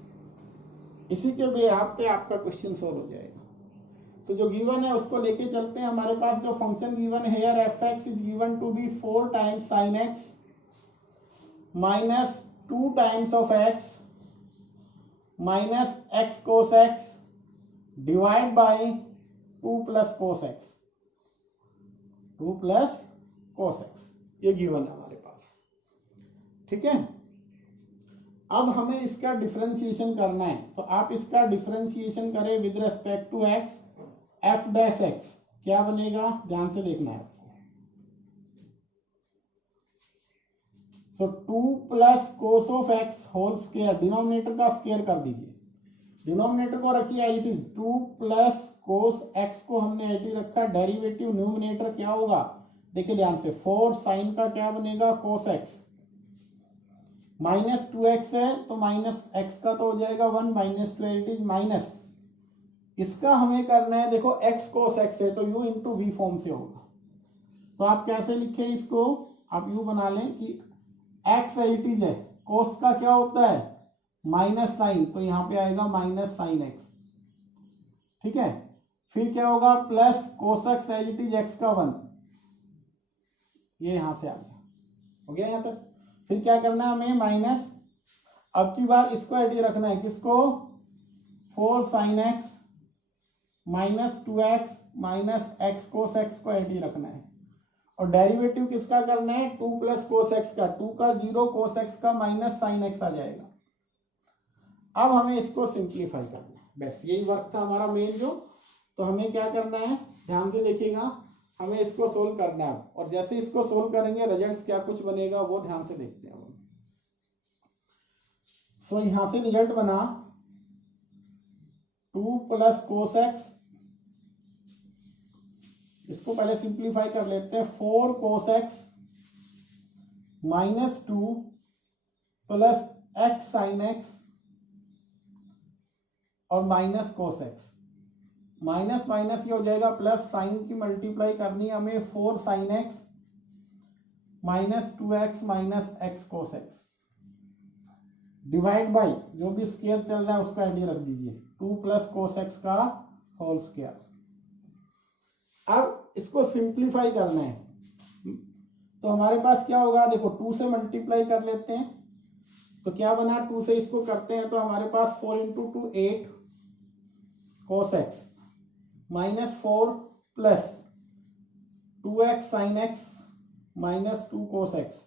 इसी के बेहाफ पे आपका क्वेश्चन सोल्व हो जाएगा। तो जो गिवन है उसको लेके चलते हैं। हमारे पास जो फंक्शन गिवन है यार, f x is given to be 4 times sine x minus 2 times of x minus x cos x divide by 2 plus cos x, 2 plus cos x, ये गिवन है हमारे पास। ठीक है, अब हमें इसका डिफरेंशिएशन करना है। तो आप इसका डिफरेंशिएशन करें with respect to x, f dash x क्या बनेगा, ध्यान से देखना है आपको। So 2 plus cos of x whole square, denominator का स्क्वायर कर दीजिए, डिनोमिनेटर को रखिए I T, 2 plus cos x को हमने आई टी रखा, डेरिवेटिव न्यूमिनेटर क्या होगा, देखिए ध्यान से, 4 साइन का क्या बनेगा कोस एक्स, माइनस 2x है तो माइनस एक्स का तो हो जाएगा 1, माइनस 2 माइनस, इसका हमें करना है, देखो x कोस x है तो u इंटू वी फॉर्म से होगा। तो आप कैसे लिखे इसको, आप यू बना लें कि x एटीज है, कोस का क्या होता है माइनस साइन, तो यहाँ पे आएगा माइनस साइन x। ठीक है, फिर क्या होगा plus cos x eighties x का 1, ये यहां से आ गया, हो गया यहाँ तक। फिर क्या करना है हमें माइनस, अब की बार इसको एटी रखना है, किसको, 4 sign x minus 2x minus x cos x को एटी रखना है, और डेरिवेटिव किसका करना है, 2 प्लस कोस एक्स का, 2 का 0 कोस एक्स का माइनस साइन एक्स आ जाएगा। अब हमें इसको सिंप्लीफाई करना है, बस यही वर्क था हमारा मेन जो। तो हमें क्या करना है, ध्यान से देखिएगा, हमें इसको सोल्व करना है, और जैसे इसको सोल्व करेंगे रिजल्ट क्या कुछ बनेगा वो ध्यान से देखते हैं। सो यहां से रिजल्ट बना 2 प्लस कोस एक्स, इसको पहले सिंप्लीफाई कर लेते हैं, 4 cos x minus 2 plus X sine X और minus cos x, minus minus ये हो जाएगा प्लस, साइन की मल्टीप्लाई करनी है हमें, 4 sign x minus 2x minus x cos x, divide by जो भी स्क्वायर चल रहा है उसका आइडिया रख दीजिए, 2 प्लस कोस एक्स का होल स्क्वायर। अब इसको सिंप्लीफाई करना है तो हमारे पास क्या होगा, देखो 2 से मल्टीप्लाई कर लेते हैं तो क्या बना, 2 से इसको करते हैं तो हमारे पास 4 into 2 8 cos x minus 4 plus 2x sine x minus 2 cos x.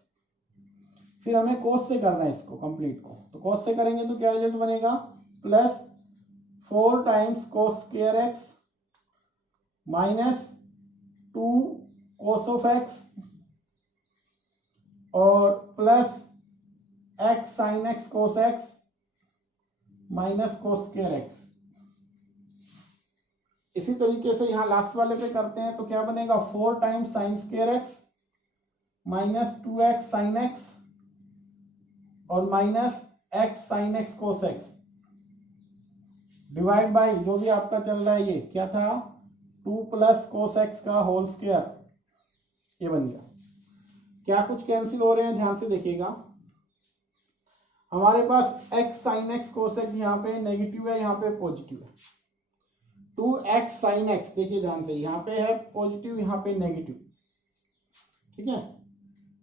फिर हमें कोस से करना है इसको कंप्लीट को, तो कोस से करेंगे तो क्या रिजल्ट बनेगा, plus 4 times cos square X minus 2 cos of X और plus x sine X cos x minus cos square X. इसी तरीके से यहां लास्ट वाले पे करते हैं तो क्या बनेगा, 4 times sine square X minus 2x sine X और minus x sine X cos x divide by जो भी आपका चल रहा है ये क्या था, 2 प्लस कोस एक्स का होल स्क्वायर। ये बन गया। क्या कुछ कैंसिल हो रहे हैं, ध्यान से देखिएगा। हमारे पास x sine X cos x यहाँ पे नेगेटिव है, यहाँ पे पॉजिटिव है। 2x साइन एक्स देखिए ध्यान से, यहाँ पे है पॉजिटिव, यहाँ पे नेगेटिव, ठीक है।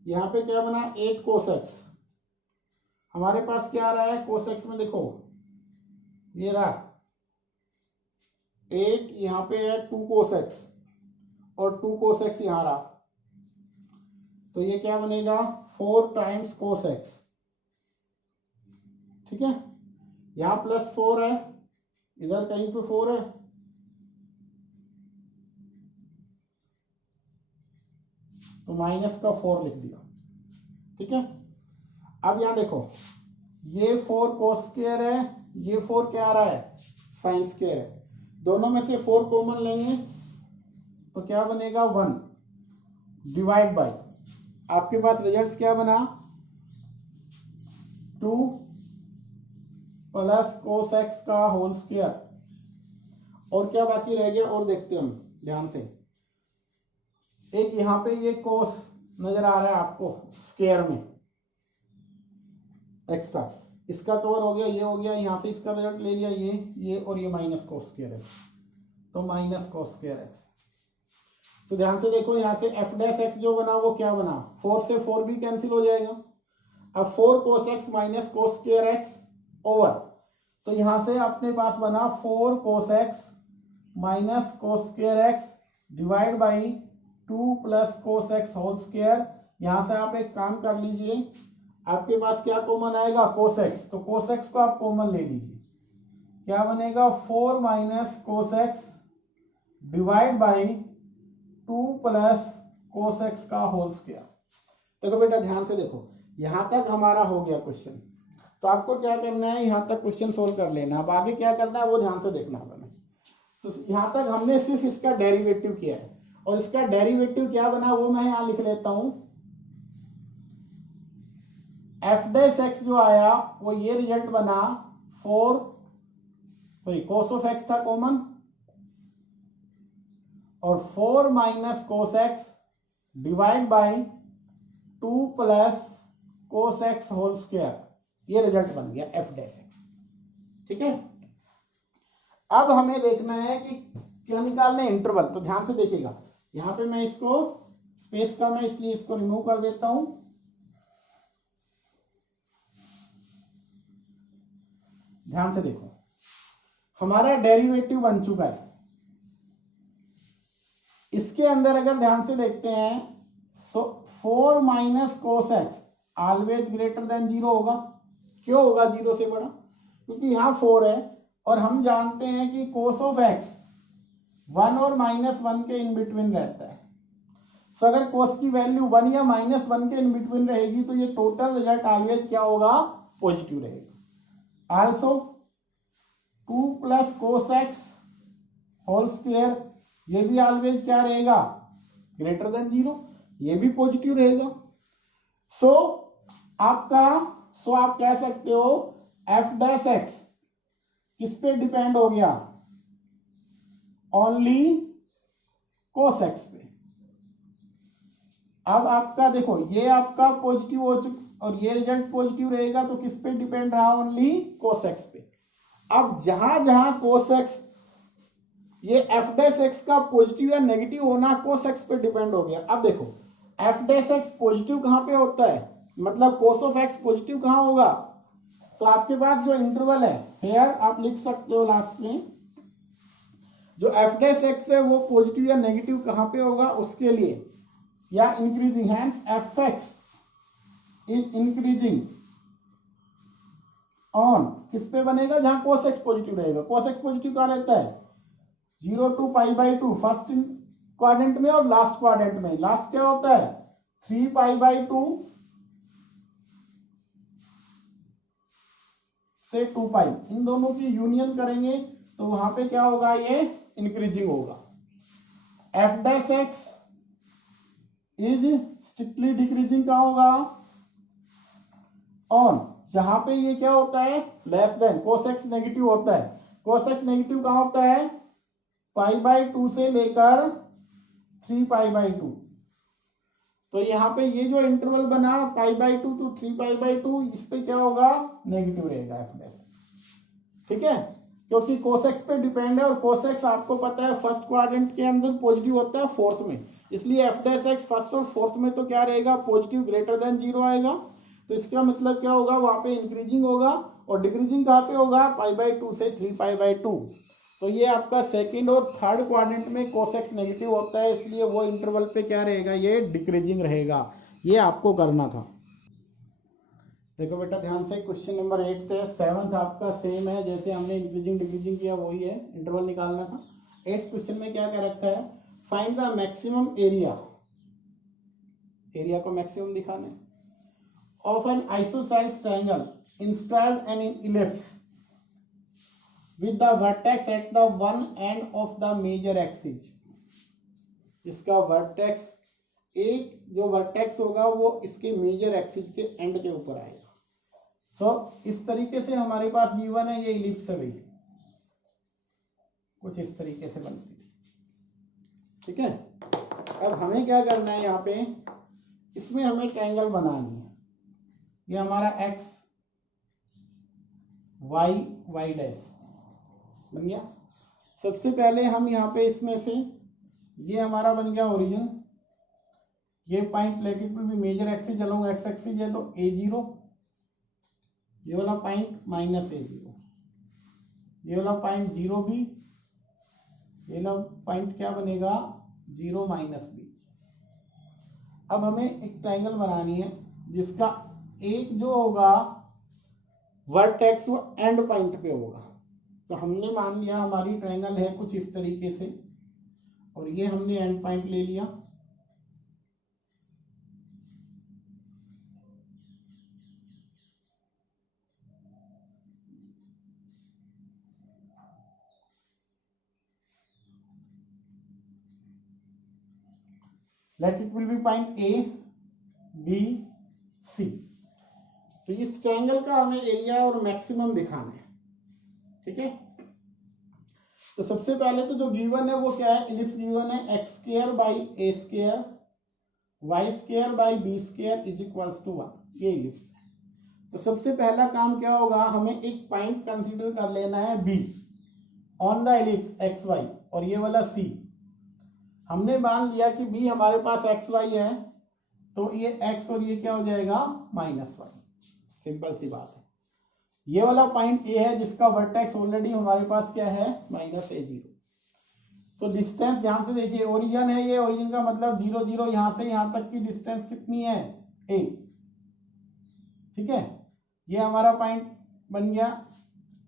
यहाँ पे क्या बना, 8 कोस एक्स। हमारे पास क्या आ रहा है कोस एक्स में, देखो ये रहा 8, यहाँ पे है 2 कोस एक्स और 2 कोस एक्स यहाँ रहा, तो ये क्या बनेगा 4 टाइम्स कोस एक्स, ठीक है। यहाँ प्लस 4 है, इधर कहीं पे 4 है, तो माइनस का 4 लिख दिया, ठीक है। अब यहाँ देखो ये 4 कोस स्क्वायर है, ये 4 क्या आ रहा है साइन स्क्वायर है, दोनों में से 4 कॉमन लेंगे तो क्या बनेगा 1 डिवाइड बाई आपके पास रिजल्ट क्या बना, 2 प्लस कोस एक्स का होल स्क्वायर। और क्या बाकी रह गया और देखते हैं हम ध्यान से, एक यहाँ पे ये कोस नजर आ रहा है आपको स्क्वायर में एक्स्ट्रा, इसका कवर हो गया, ये हो गया, यहाँ से इसका रिजल्ट ले लिया ये और ये माइनस कोस स्क्वायर है, तो माइनस कोस स्क्वायर एक्स। तो ध्यान से देखो यहाँ से एफ डैश एक्स जो बना वो क्या बना, 4 से 4 भी कैंसिल हो जाएगा। अब 4 cos x minus cos square x over, तो यहाँ से अपने पास बना 4 cos x minus cos square x divide by 2 plus cos x whole square. यहाँ से आप एक काम कर लीजिए, आपके पास क्या कॉमन आएगा कोस एक्स, तो कोस एक्स को आप कॉमन ले लीजिए, क्या बनेगा 4 minus cos x divide by 2 plus cos x का होल स्क्वायर। देखो बेटा ध्यान से देखो, यहां तक हमारा हो गया क्वेश्चन, तो आपको क्या करना है, यहां तक क्वेश्चन सोल्व कर लेना। अब आगे क्या करना है वो ध्यान से देखना है। तो यहां तक हमने सिर्फ इसका डेरिवेटिव किया है, और इसका डेरिवेटिव क्या बना वो मैं यहां लिख लेता हूं, एफ डैश एक्स जो आया वो ये रिजल्ट बना 4 कोस ऑफ एक्स था कॉमन, और 4 minus cos x divide by 2 plus cos x whole square, ये रिजल्ट बन गया एफ डैश एक्स, ठीक है। अब हमें देखना है कि क्या निकालना है, इंटरवल। तो ध्यान से देखिएगा, यहां पे मैं इसको स्पेस कम है इसलिए इसको रिमूव कर देता हूं। ध्यान से देखो हमारा डेरिवेटिव बन चुका है, इसके अंदर अगर ध्यान से देखते हैं तो 4 minus cos x always greater than 0 होगा। क्यों होगा 0 से बड़ा, क्योंकि यहाँ 4 है और हम जानते हैं कि कोस ऑफ एक्स 1 और -1 के इन बिटवीन रहता है। तो अगर कोस की वैल्यू 1 या -1 के इन बिटवीन रहेगी तो ये टोटल रिजल्ट ऑलवेज क्या होगा, पॉजिटिव रहेगा। Also 2 plus cos x whole square, ये भी ऑलवेज क्या रहेगा, ग्रेटर देन 0, ये भी पॉजिटिव रहेगा। सो आप कह सकते हो एफ डैश एक्स किस पे डिपेंड हो गया, ओनली कोस एक्स पे। अब आपका देखो ये आपका पॉजिटिव और ये रिजल्ट पॉजिटिव रहेगा तो किस पे डिपेंड रहा, ओनली cos x पे। अब जहां जहां cos x ये f डैश x का पॉजिटिव या नेगेटिव होना cos x पे डिपेंड हो गया। अब देखो f डैश x पॉजिटिव कहां पे होता है, मतलब cos ऑफ x पॉजिटिव कहां होगा, तो आपके पास जो इंटरवल है हेयर आप लिख सकते हो लास्ट में, जो f डैश x है वो पॉजिटिव या नेगेटिव कहां पे होगा उसके लिए, या increasing, hence fx is increasing on किस पे बनेगा, जहां cos x पॉजिटिव रहेगा। cos x पॉजिटिव कहां रहता है, 0 to π/2 फर्स्ट क्वाड्रेंट में और लास्ट क्वाड्रेंट में। लास्ट क्या होता है 3 π/2 से 2π, इन दोनों की यूनियन करेंगे तो वहां पे क्या होगा, ये इंक्रीजिंग होगा। f dash x is strictly decreasing का होगा ऑन, जहां पे ये क्या होता है less than, cos x negative होता है। cos x नेगेटिव कहां होता है π/2 से लेकर 3 π/2, तो यहाँ पे ये जो इंटरवल बना π/2 to 3 π/2 इस पे क्या होगा, नेगेटिव रहेगा f डैश, ठीक है, क्योंकि cos x पे डिपेंड है और cos x आपको पता है फर्स्ट क्वाड्रेंट के अंदर पॉजिटिव होता है फोर्थ में, इसलिए f डैश x फर्स्ट और फोर्थ में तो क्या रहेगा, पॉजिटिव ग्रेटर देन 0 आएगा। तो इसका मतलब क्या होगा, वहां पे इंक्रीजिंग होगा, और डिक्रीजिंग कहाँ पे होगा π/2 से 3 π/2। तो ये आपका सेकंड और थर्ड क्वाड्रेंट में cos x नेगेटिव होता है, इसलिए वो इंटरवल पे क्या रहेगा, ये डिक्रीजिंग रहेगा। ये आपको करना था। देखो बेटा ध्यान से, क्वेश्चन नंबर 8 है, 7th आपका सेम है, जैसे हमने इंक्रीजिंग डिक्रीजिंग किया वही है, इंटरवल निकालना था। 8th क्वेश्चन में क्या क्या रखा है, find the maximum area, area को मैक्सिमम दिखाना है, of N isosceles triangle inscribed N ellipse with the vertex at the one end of the major axis। इसका वर्टेक्स, एक जो वर्टेक्स होगा वो इसके मेजर एक्सिस के एंड के ऊपर आएगा। तो इस तरीके से हमारे पास गिवन है, ये इलिप्स है भाई, कुछ इस तरीके से बनती थी, ठीक है। अब हमें क्या करना है, यहाँ पे इसमें हमें ट्रायंगल बनानी है। ये हमारा एक्स वाई वाई डैश बन गया। सबसे पहले हम यहाँ पे इसमें से, ये हमारा बन गया ओरिजिन, ये पॉइंट लेटेड पे भी major axis along x axis है तो a0, ये वाला पॉइंट -a0, ये वाला पॉइंट 0b, ये वाला पॉइंट क्या बनेगा 0 -b। अब हमें एक ट्रायंगल बनानी है जिसका एक जो होगा वर्टेक्स वो एंड पॉइंट पे होगा। तो हमने मान लिया हमारी ट्रायंगल है कुछ इस तरीके से, और ये हमने एंड पॉइंट ले लिया। Let it will be point A B C. तो इस ट्रायंगल का हमें एरिया और मैक्सिमम दिखाना है, ठीक है। तो सबसे पहले तो जो गिवन है वो क्या है, इलिप्स गिवन है x² by a² y² by b² is equals to 1, ये इलिप्स है। तो सबसे पहला काम क्या होगा, हमें एक पॉइंट कंसीडर कर लेना है b on the ellipse xy, और ये वाला c। हमने मान लिया कि b हमारे पास xy है, तो ये x और ये क्या हो जाएगा -y, सिंपल सी बात है। ये वाला पॉइंट ए है जिसका वर्टेक्स ऑलरेडी हमारे पास क्या है -a0। तो डिस्टेंस ध्यान से देखिए, ओरिजिन है ये, ओरिजिन का मतलब 0 0, यहां से यहां तक की डिस्टेंस कितनी है a, ठीक है। ये हमारा पॉइंट बन गया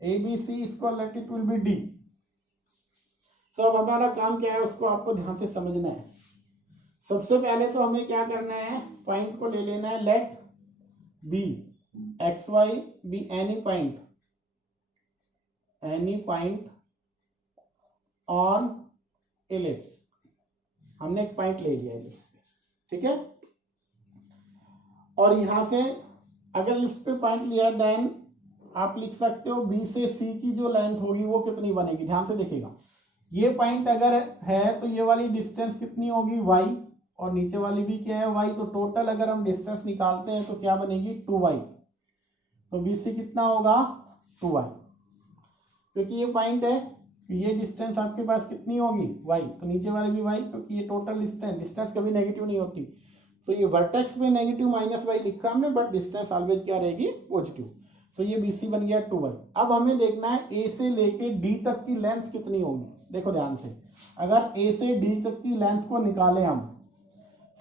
ABC, इसको late it will B D। तो अब हमारा काम क्या है उसको आपको ध्यान से समझना है। सबसे पहले तो हमें क्या करना है, पॉइंट को ले लेना है, late B xy be any point on ellipse। हमने एक पॉइंट ले लिया इलिप्स पे, ठीक है। और यहां से अगर इलिप्स पे पॉइंट लिया देन आप लिख सकते हो B से C की जो लेंथ होगी वो कितनी बनेगी। ध्यान से देखिएगा, ये पॉइंट अगर है तो ये वाली डिस्टेंस कितनी होगी y, और नीचे वाली भी क्या है y, तो टोटल अगर हम डिस्टेंस निकालते हैं तो क्या बनेगी 2y, तो BC कितना होगा 2y, क्योंकि ये पॉइंट है ये डिस्टेंस आपके पास कितनी होगी y, तो नीचे वाली भी y, क्योंकि ये टोटल डिस्टेंस कभी नेगेटिव नहीं होती, तो ये वर्टेक्स में नेगेटिव -y लिखा हमने, बट डिस्टेंस ऑलवेज क्या रहेगी पॉजिटिव, तो ये BC बन गया 2y। अब हमें देखना है A से लेके D तक की लेंथ कितनी होगी। देखो ध्यान से, अगर A से D तक की लेंथ को निकालें हम,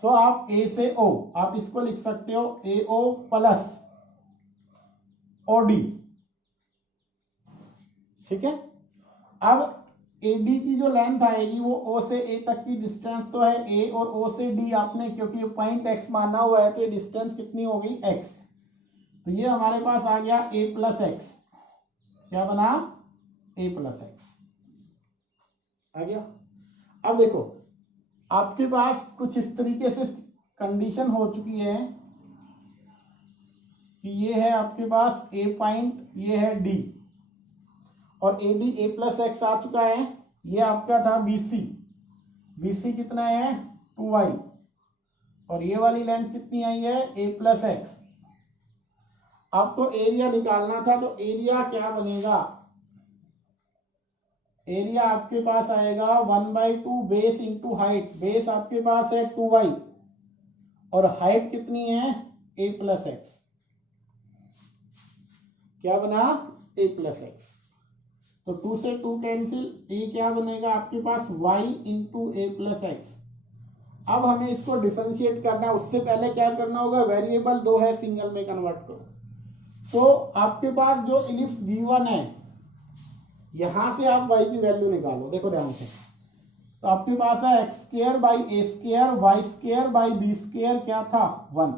तो आप A से O, आप इसको लिख सकते हो AO प्लस OD, ठीक है। अब AD की जो लेंथ आएगी वो O से A तक की डिस्टेंस तो है A, और O से D आपने क्योंकि पॉइंट X माना हुआ है तो ये डिस्टेंस कितनी हो गई X, तो ये हमारे पास आ गया A प्लस एक्स, क्या बना A प्लस एक्स आ गया। अब देखो आपके पास कुछ इस तरीके से कंडीशन हो चुकी है कि ये है आपके पास A पॉइंट, ये है D, और AD A प्लस एक्स आ चुका है, ये आपका था BC कितना है 2y, और ये वाली लेंथ कितनी आई है A प्लस एक्स। आपको एरिया निकालना था, तो एरिया क्या बनेगा, एरिया आपके पास आएगा 1/2 बेस इंटू हाइट, बेस आपके पास है 2y और हाइट कितनी है A प्लस एक्स, क्या बना A प्लस एक्स, तो 2 से 2 कैंसिल, ये क्या बनेगा आपके पास y into A plus x. अब हमें इसको डिफरेंशिएट करना है, उससे पहले क्या करना होगा, वेरिएबल दो है सिंगल में कन्वर्ट करो। तो आपके पास जो इलिप्स गिवन है, यहां से आप y की वैल्यू निकालो। देखो ध्यान से, तो आपके पास है x square by a square, y square by b square, क्या था 1।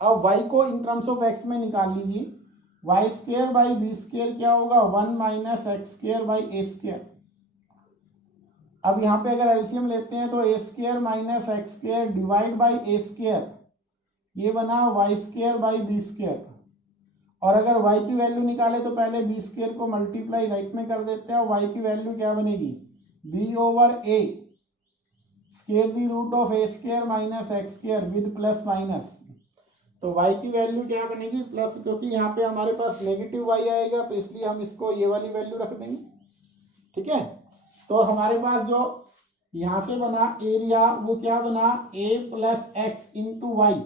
अब y को इन टर्म्स ऑफ x में निकाल लीजिए, y square by b square क्या होगा 1 minus x square by a square. अब यहाँ पे अगर एलसीएम लेते हैं तो a square minus x square divide by a square, ये बना y square by b square, और अगर y की वैल्यू निकाले तो पहले b स्क्वायर को मल्टीप्लाई राइट में कर देते हैं, और y की वैल्यू क्या बनेगी b over a square the root of a square minus x square with plus minus, तो y की वैल्यू क्या बनेगी प्लस, क्योंकि यहाँ पे हमारे पास नेगेटिव y आएगा तो इसलिए हम इसको ये वाली वैल्यू रख देंगे, ठीक है। तो हमारे पास जो यहाँ से बना एरिया वो क्या बना a plus x into Y,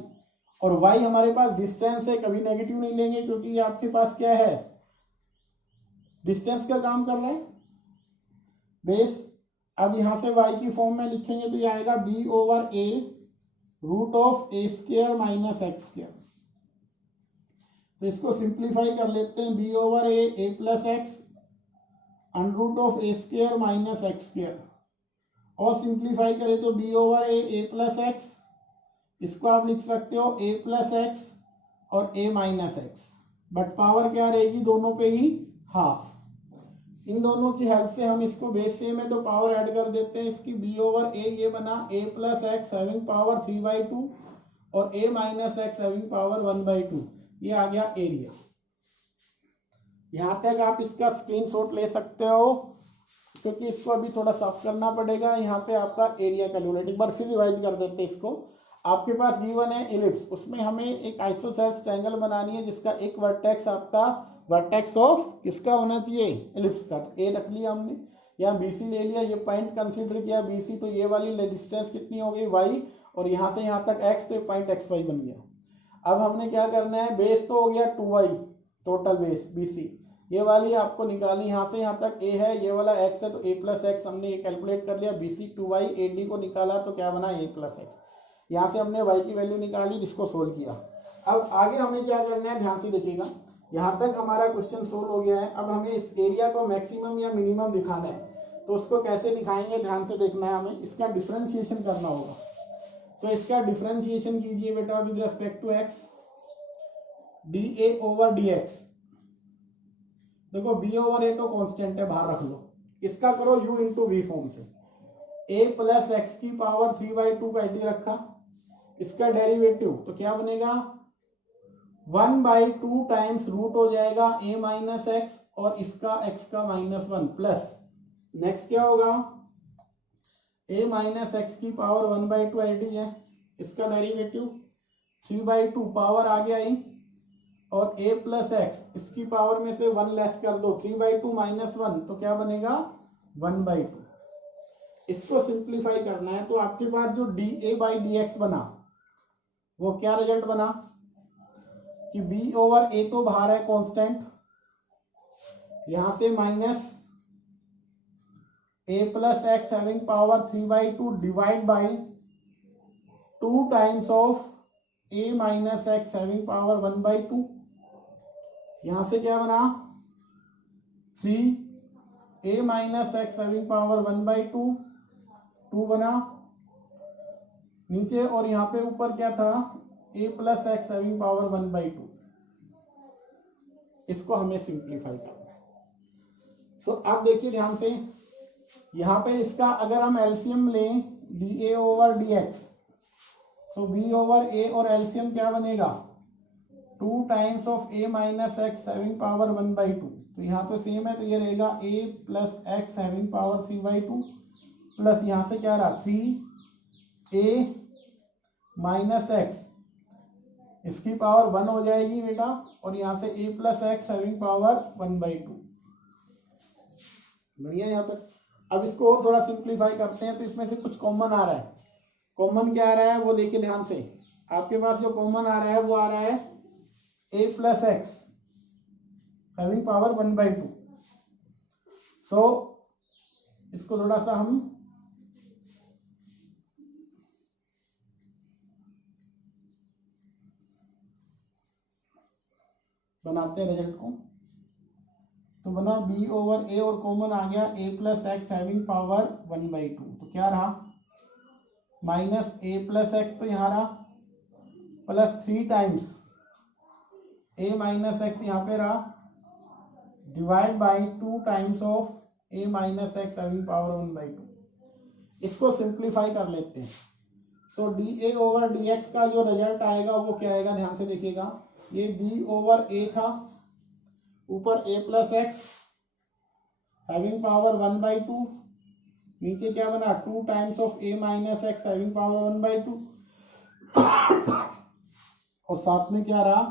और y हमारे पास डिस्टेंस है, कभी नेगेटिव नहीं लेंगे क्योंकि ये आपके पास क्या है डिस्टेंस का काम कर रहे हैं बेस। अब यहां से y की फॉर्म में लिखेंगे तो ये आएगा b over a root of a square minus x square, तो इसको सिंप्लीफाई कर लेते हैं, b over a plus x under root of a square minus x square, और सिंप्लीफाई करें तो b over a plus x, इसको आप लिख सकते हो a प्लस एक्स और a minus x, but power क्या रहेगी दोनों पे ही हाफ। इन दोनों की हेल्प से हम इसको बेस सेम है तो पावर ऐड कर देते हैं इसकी, b ओवर a ये बना a plus x having power 3/2 और a minus x having power 1/2, ये आ गया एरिया। यहाँ तक आप इसका स्क्रीनशॉट ले सकते हो क्योंकि इसको अभी थोड़ा साफ करना पड़ेगा। यहाँ पे आपका एरिया कैलकुलेट, एक बार फिर रिवाइज कर देते हैं इसको। आपके पास गिवन है इलिप्स, उसमें हमें एक आइसोसेलेस ट्रायंगल बनानी है जिसका एक वर्टेक्स आपका वर्टेक्स ऑफ किसका होना चाहिए इलिप्स का, तो ए रख लिया हमने, यहाँ BC ले लिया, ये पॉइंट कंसीडर किया BC, तो ये वाली डिस्टेंस कितनी हो गई y, और यहाँ से यहाँ तक x, तो ये पॉइंट XY बन गया। अब हमने क्या करना है, बेस तो हो गया 2y टोटल बेस BC, ये वाली आपको निकाली, यहाँ से यहाँ तक a है, ये वाला x है तो a प्लस एक्स हमने ये कैलकुलेट कर लिया, BC 2y, AD को निकाला तो क्या बना a प्लस एक्स, यहाँ से हमने y की वैल्यू निकाली जिसको सोल्व किया। अब आगे हमें क्या करना है, ध्यान से देखिएगा, यहाँ तक हमारा क्वेश्चन सोल्व हो गया है। अब हमें इस एरिया को मैक्सिमम या मिनिमम दिखाना है, तो उसको कैसे दिखाएंगे ध्यान से देखना है, हमें इसका डिफरेंशिएशन करना होगा। तो इसका डिफरेंशिएशन कीजिए बेटा with respect to x, dA over dx, देखो b ओवर a तो कांस्टेंट है बाहर रख लो, इसका करो u इंटू v फॉर्म से, a प्लस एक्स की पावर 3/2 का id रखा, इसका डेरिवेटिव तो क्या बनेगा 1/2 टाइम्स रूट हो जाएगा a माइनस एक्स और इसका x का -1 प्लस, नेक्स्ट क्या होगा a माइनस एक्स की पावर 1/2 एच डी है, इसका डेरिवेटिव 3/2 पावर आगे आई और a प्लस एक्स इसकी पावर में से 1 लेस कर दो, 3/2 माइनस 1 तो क्या बनेगा 1/2। इसको सिंप्लीफाई करना है तो आपके पास जो dA बाई dx बना वो क्या रिजल्ट बना कि b ओवर a तो बाहर है कांस्टेंट, यहां से minus a plus x having power 3/2 divide by 2 times of a minus x having power 1/2। यहां से क्या बना 3 a minus x having power 1/2 2 बना नीचे, और यहाँ पे ऊपर क्या था a plus x having power 1/2। इसको हमें सिंप्लीफाई करना है। सो अब देखिए ध्यान से, यहाँ पे इसका अगर हम एलसीएम लें dA ओवर dx तो b ओवर a और एलसीएम क्या बनेगा 2 times of a minus x having power 1/2। तो यहाँ पे सेम है तो ये रहेगा a plus x having power 3/2 plus यहाँ से क्या रहा 3a माइनस एक्स इसकी पावर 1 हो जाएगी बेटा, और यहाँ से a plus x having power 1/2। बढ़िया यहाँ तक। अब इसको और थोड़ा सिंप्लीफाई करते हैं तो इसमें से कुछ कॉमन आ रहा है। कॉमन क्या आ रहा है वो देखिए ध्यान से, आपके पास जो कॉमन आ रहा है वो आ रहा है a plus x having power 1/2। सो इसको थोड़ा सा हम बनाते हैं रिजल्ट को। तो बना b ओवर a और कॉमन आ गया a plus x having power 1/2। तो क्या रहा माइनस a प्लस एक्स तो यहाँ रहा plus 3 times a minus x यहाँ पे रहा divide by 2 times of a minus x having power 1/2। इसको सिंप्लीफाई कर लेते हैं। तो dA ओवर dx का जो रिजल्ट आएगा वो क्या आएगा ध्यान से देखिएगा, ये b ओवर a था, ऊपर a plus x having power 1/2, नीचे क्या बना 2 times of a minus x having power 1/2 और साथ में क्या रहा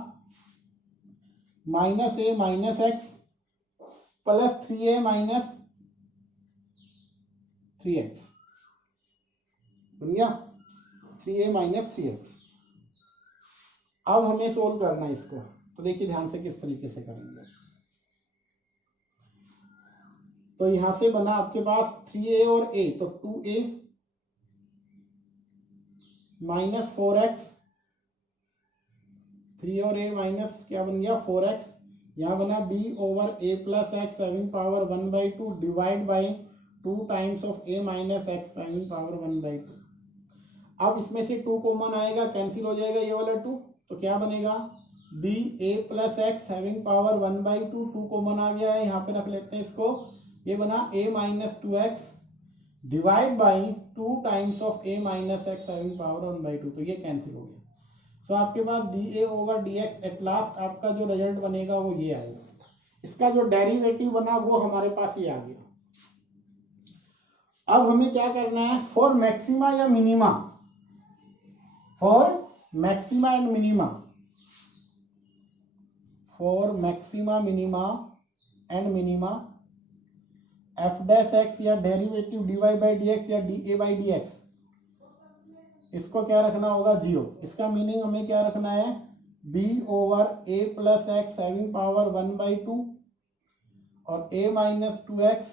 minus a minus x plus 3a minus 3x बन गया 3a माइनस 3x। अब हमें सोल्व करना है इसको, तो देखिए ध्यान से किस तरीके से करेंगे। तो यहां से बना आपके पास 3a और a, तो 2a माइनस 4x, 3 और a माइनस क्या बन गया 4x। यहाँ बना b over a plus x having power 1/2 divide by 2 times of a minus x having power 1/2। अब इसमें से 2 कॉमन आएगा, कैंसिल हो जाएगा ये वाला 2, तो क्या बनेगा b a plus x having power 1/2, 2 common आ गया है, यहाँ पे रख लेते हैं इसको। ये बना a minus 2x divide by 2 times of a minus x having power 1/2, तो ये कैंसिल हो गया। तो आपके पास dA over dx at last आपका जो रिजल्ट बनेगा वो ये आएगा। इसका जो डेरिवेटिव बना वो हमारे पास ये आ गया। अब हमें क्या करना है फॉर मैक्सिमा या minima, for maxima and minima, for maxima minima and minima F dash x या डेरिवेटिव dy बाई dx या dA बाई dx, इसको क्या रखना होगा 0। इसका मीनिंग हमें क्या रखना है b over a plus x having power 1/2 और a minus 2x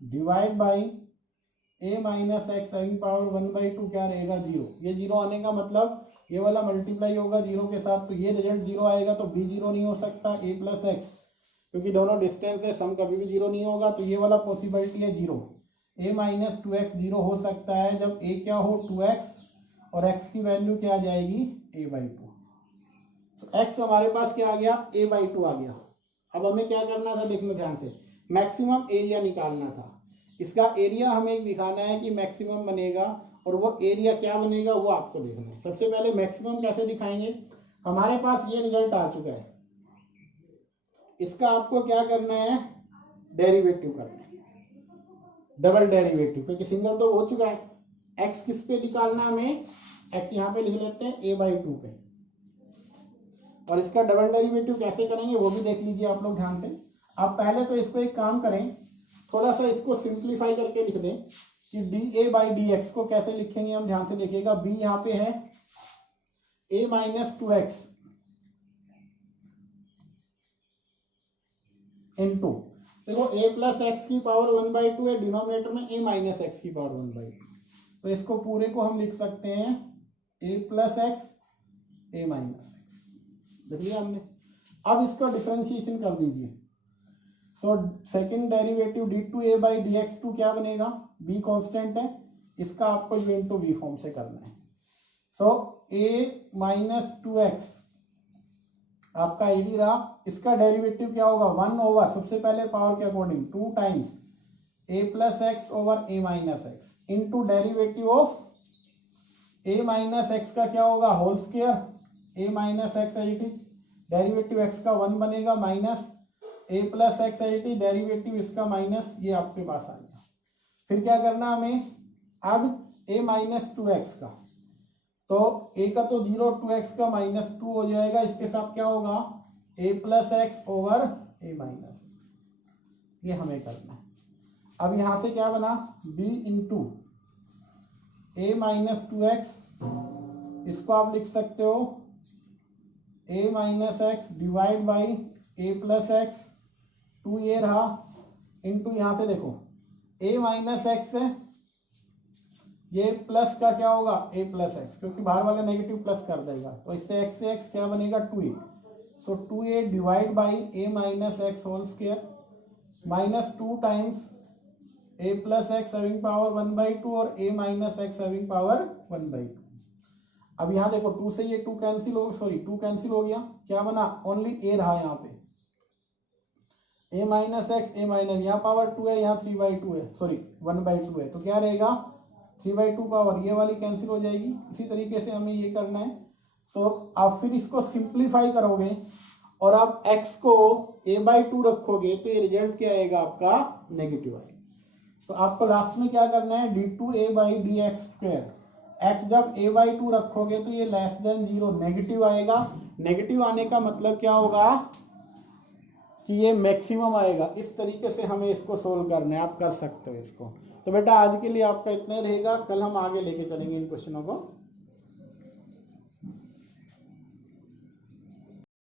divide by a minus x having power 1/2 क्या रहेगा 0। ये 0 आने का मतलब ये वाला मल्टीप्लाई होगा 0 के साथ, तो ये रिजल्ट 0 आएगा, तो b 0 नहीं हो सकता a प्लस एक्स, क्योंकि दोनों डिस्टेंस है, सम कभी भी 0 नहीं होगा, तो ये वाला पॉसिबिलिटी है 0। a माइनस 2x 0 हो सकता है जब a क्या हो 2x और x की वैल्यू क्या आ जाएगी a/2। तो x हमारे पास क्या आ गया a/2 आ गया। अब हमें क्या करना था देखना ध्यान से, मैक्सिमम एरिया निकालना था। इसका एरिया हमें दिखाना है कि मैक्सिमम बनेगा, और वो एरिया क्या बनेगा वो आपको देखना है। सबसे पहले मैक्सिमम कैसे दिखाएंगे, हमारे पास ये रिजल्ट आ चुका है, इसका आपको क्या करना है डेरिवेटिव करना है, डबल डेरिवेटिव, क्योंकि सिंगल तो हो चुका है। एक्स किस पे निकालना है हमें, एक्स यहाँ पे लिख लेते हैं a/2 पे, और इसका डबल डेरिवेटिव कैसे करेंगे वो भी देख लीजिए आप लोग ध्यान से। आप पहले तो इसको एक काम करें, थोड़ा सा इसको सिंप्लीफाई करके लिख दें कि dA/dx को कैसे लिखेंगे हम, ध्यान से देखिएगा। b यहाँ पे है a-2x इंटू, देखो a प्लस एक्स की पावर 1/2 है, डिनोमिनेटर में a माइनस एक्स की पावर 1/2, तो इसको पूरे को हम लिख सकते हैं a plus x a minus x, देख लिया हमने। अब इसका डिफरेंशिएशन कर दीजिए, सो सेकेंड डेरिवेटिव d2a/dx2 क्या बनेगा, b कांस्टेंट है, इसका आपको u इंटू v फॉर्म से करना है। सो a-2x आपका आईडी रहा, इसका डेरिवेटिव क्या होगा 1 ओवर, सबसे पहले पावर के according 2 times a plus x over a minus x into derivative of a minus x का क्या होगा whole square, a minus x it is derivative x का 1 बनेगा, minus a plus x it is derivative इसका माइनस, ये आपके पास आ गया। फिर क्या करना हमें, अब a माइनस 2x का, तो a का तो 0, 2x का -2 हो जाएगा, इसके साथ क्या होगा a plus x over a minus, ये हमें करना है। अब यहां से क्या बना b into a minus 2x, इसको आप लिख सकते हो a minus x divide by a plus x, 2 ये रहा, इंटू यहां से देखो a माइनस एक्स है, ये प्लस का क्या होगा a प्लस एक्स, क्योंकि बाहर वाला नेगेटिव प्लस कर देगा, तो इससे x से x क्या बनेगा 2a, so 2a divide by a minus x whole square, minus 2 times a plus x having power 1/2 और a minus x having power 1/2। अब यहाँ देखो 2 से ये 2 कैंसिल हो, सॉरी 2 कैंसिल हो गया, क्या बना ओनली a रहा यहाँ पे, a minus x a minus, यहाँ पावर 2 है, यहाँ 3/2 है, सॉरी 1/2 है, तो क्या रहेगा 3/2 पावर, ये वाली कैंसिल हो जाएगी। इसी तरीके से हमें ये करना है। तो आप फिर इसको सिंप्लीफाई करोगे और आप x को a/2 रखोगे तो ये रिजल्ट क्या आएगा आपका नेगेटिव आएगा। तो आपको लास्ट में क्या करना है d2a/dx2, x जब a/2 रखोगे तो ये लेस देन 0 नेगेटिव आएगा। नेगेटिव आने का मतलब क्या होगा कि ये मैक्सिमम आएगा। इस तरीके से हमें इसको सोल्व करना है, आप कर सकते हो इसको। तो बेटा आज के लिए आपका इतना रहेगा, कल हम आगे लेके चलेंगे इन क्वेश्चनों को।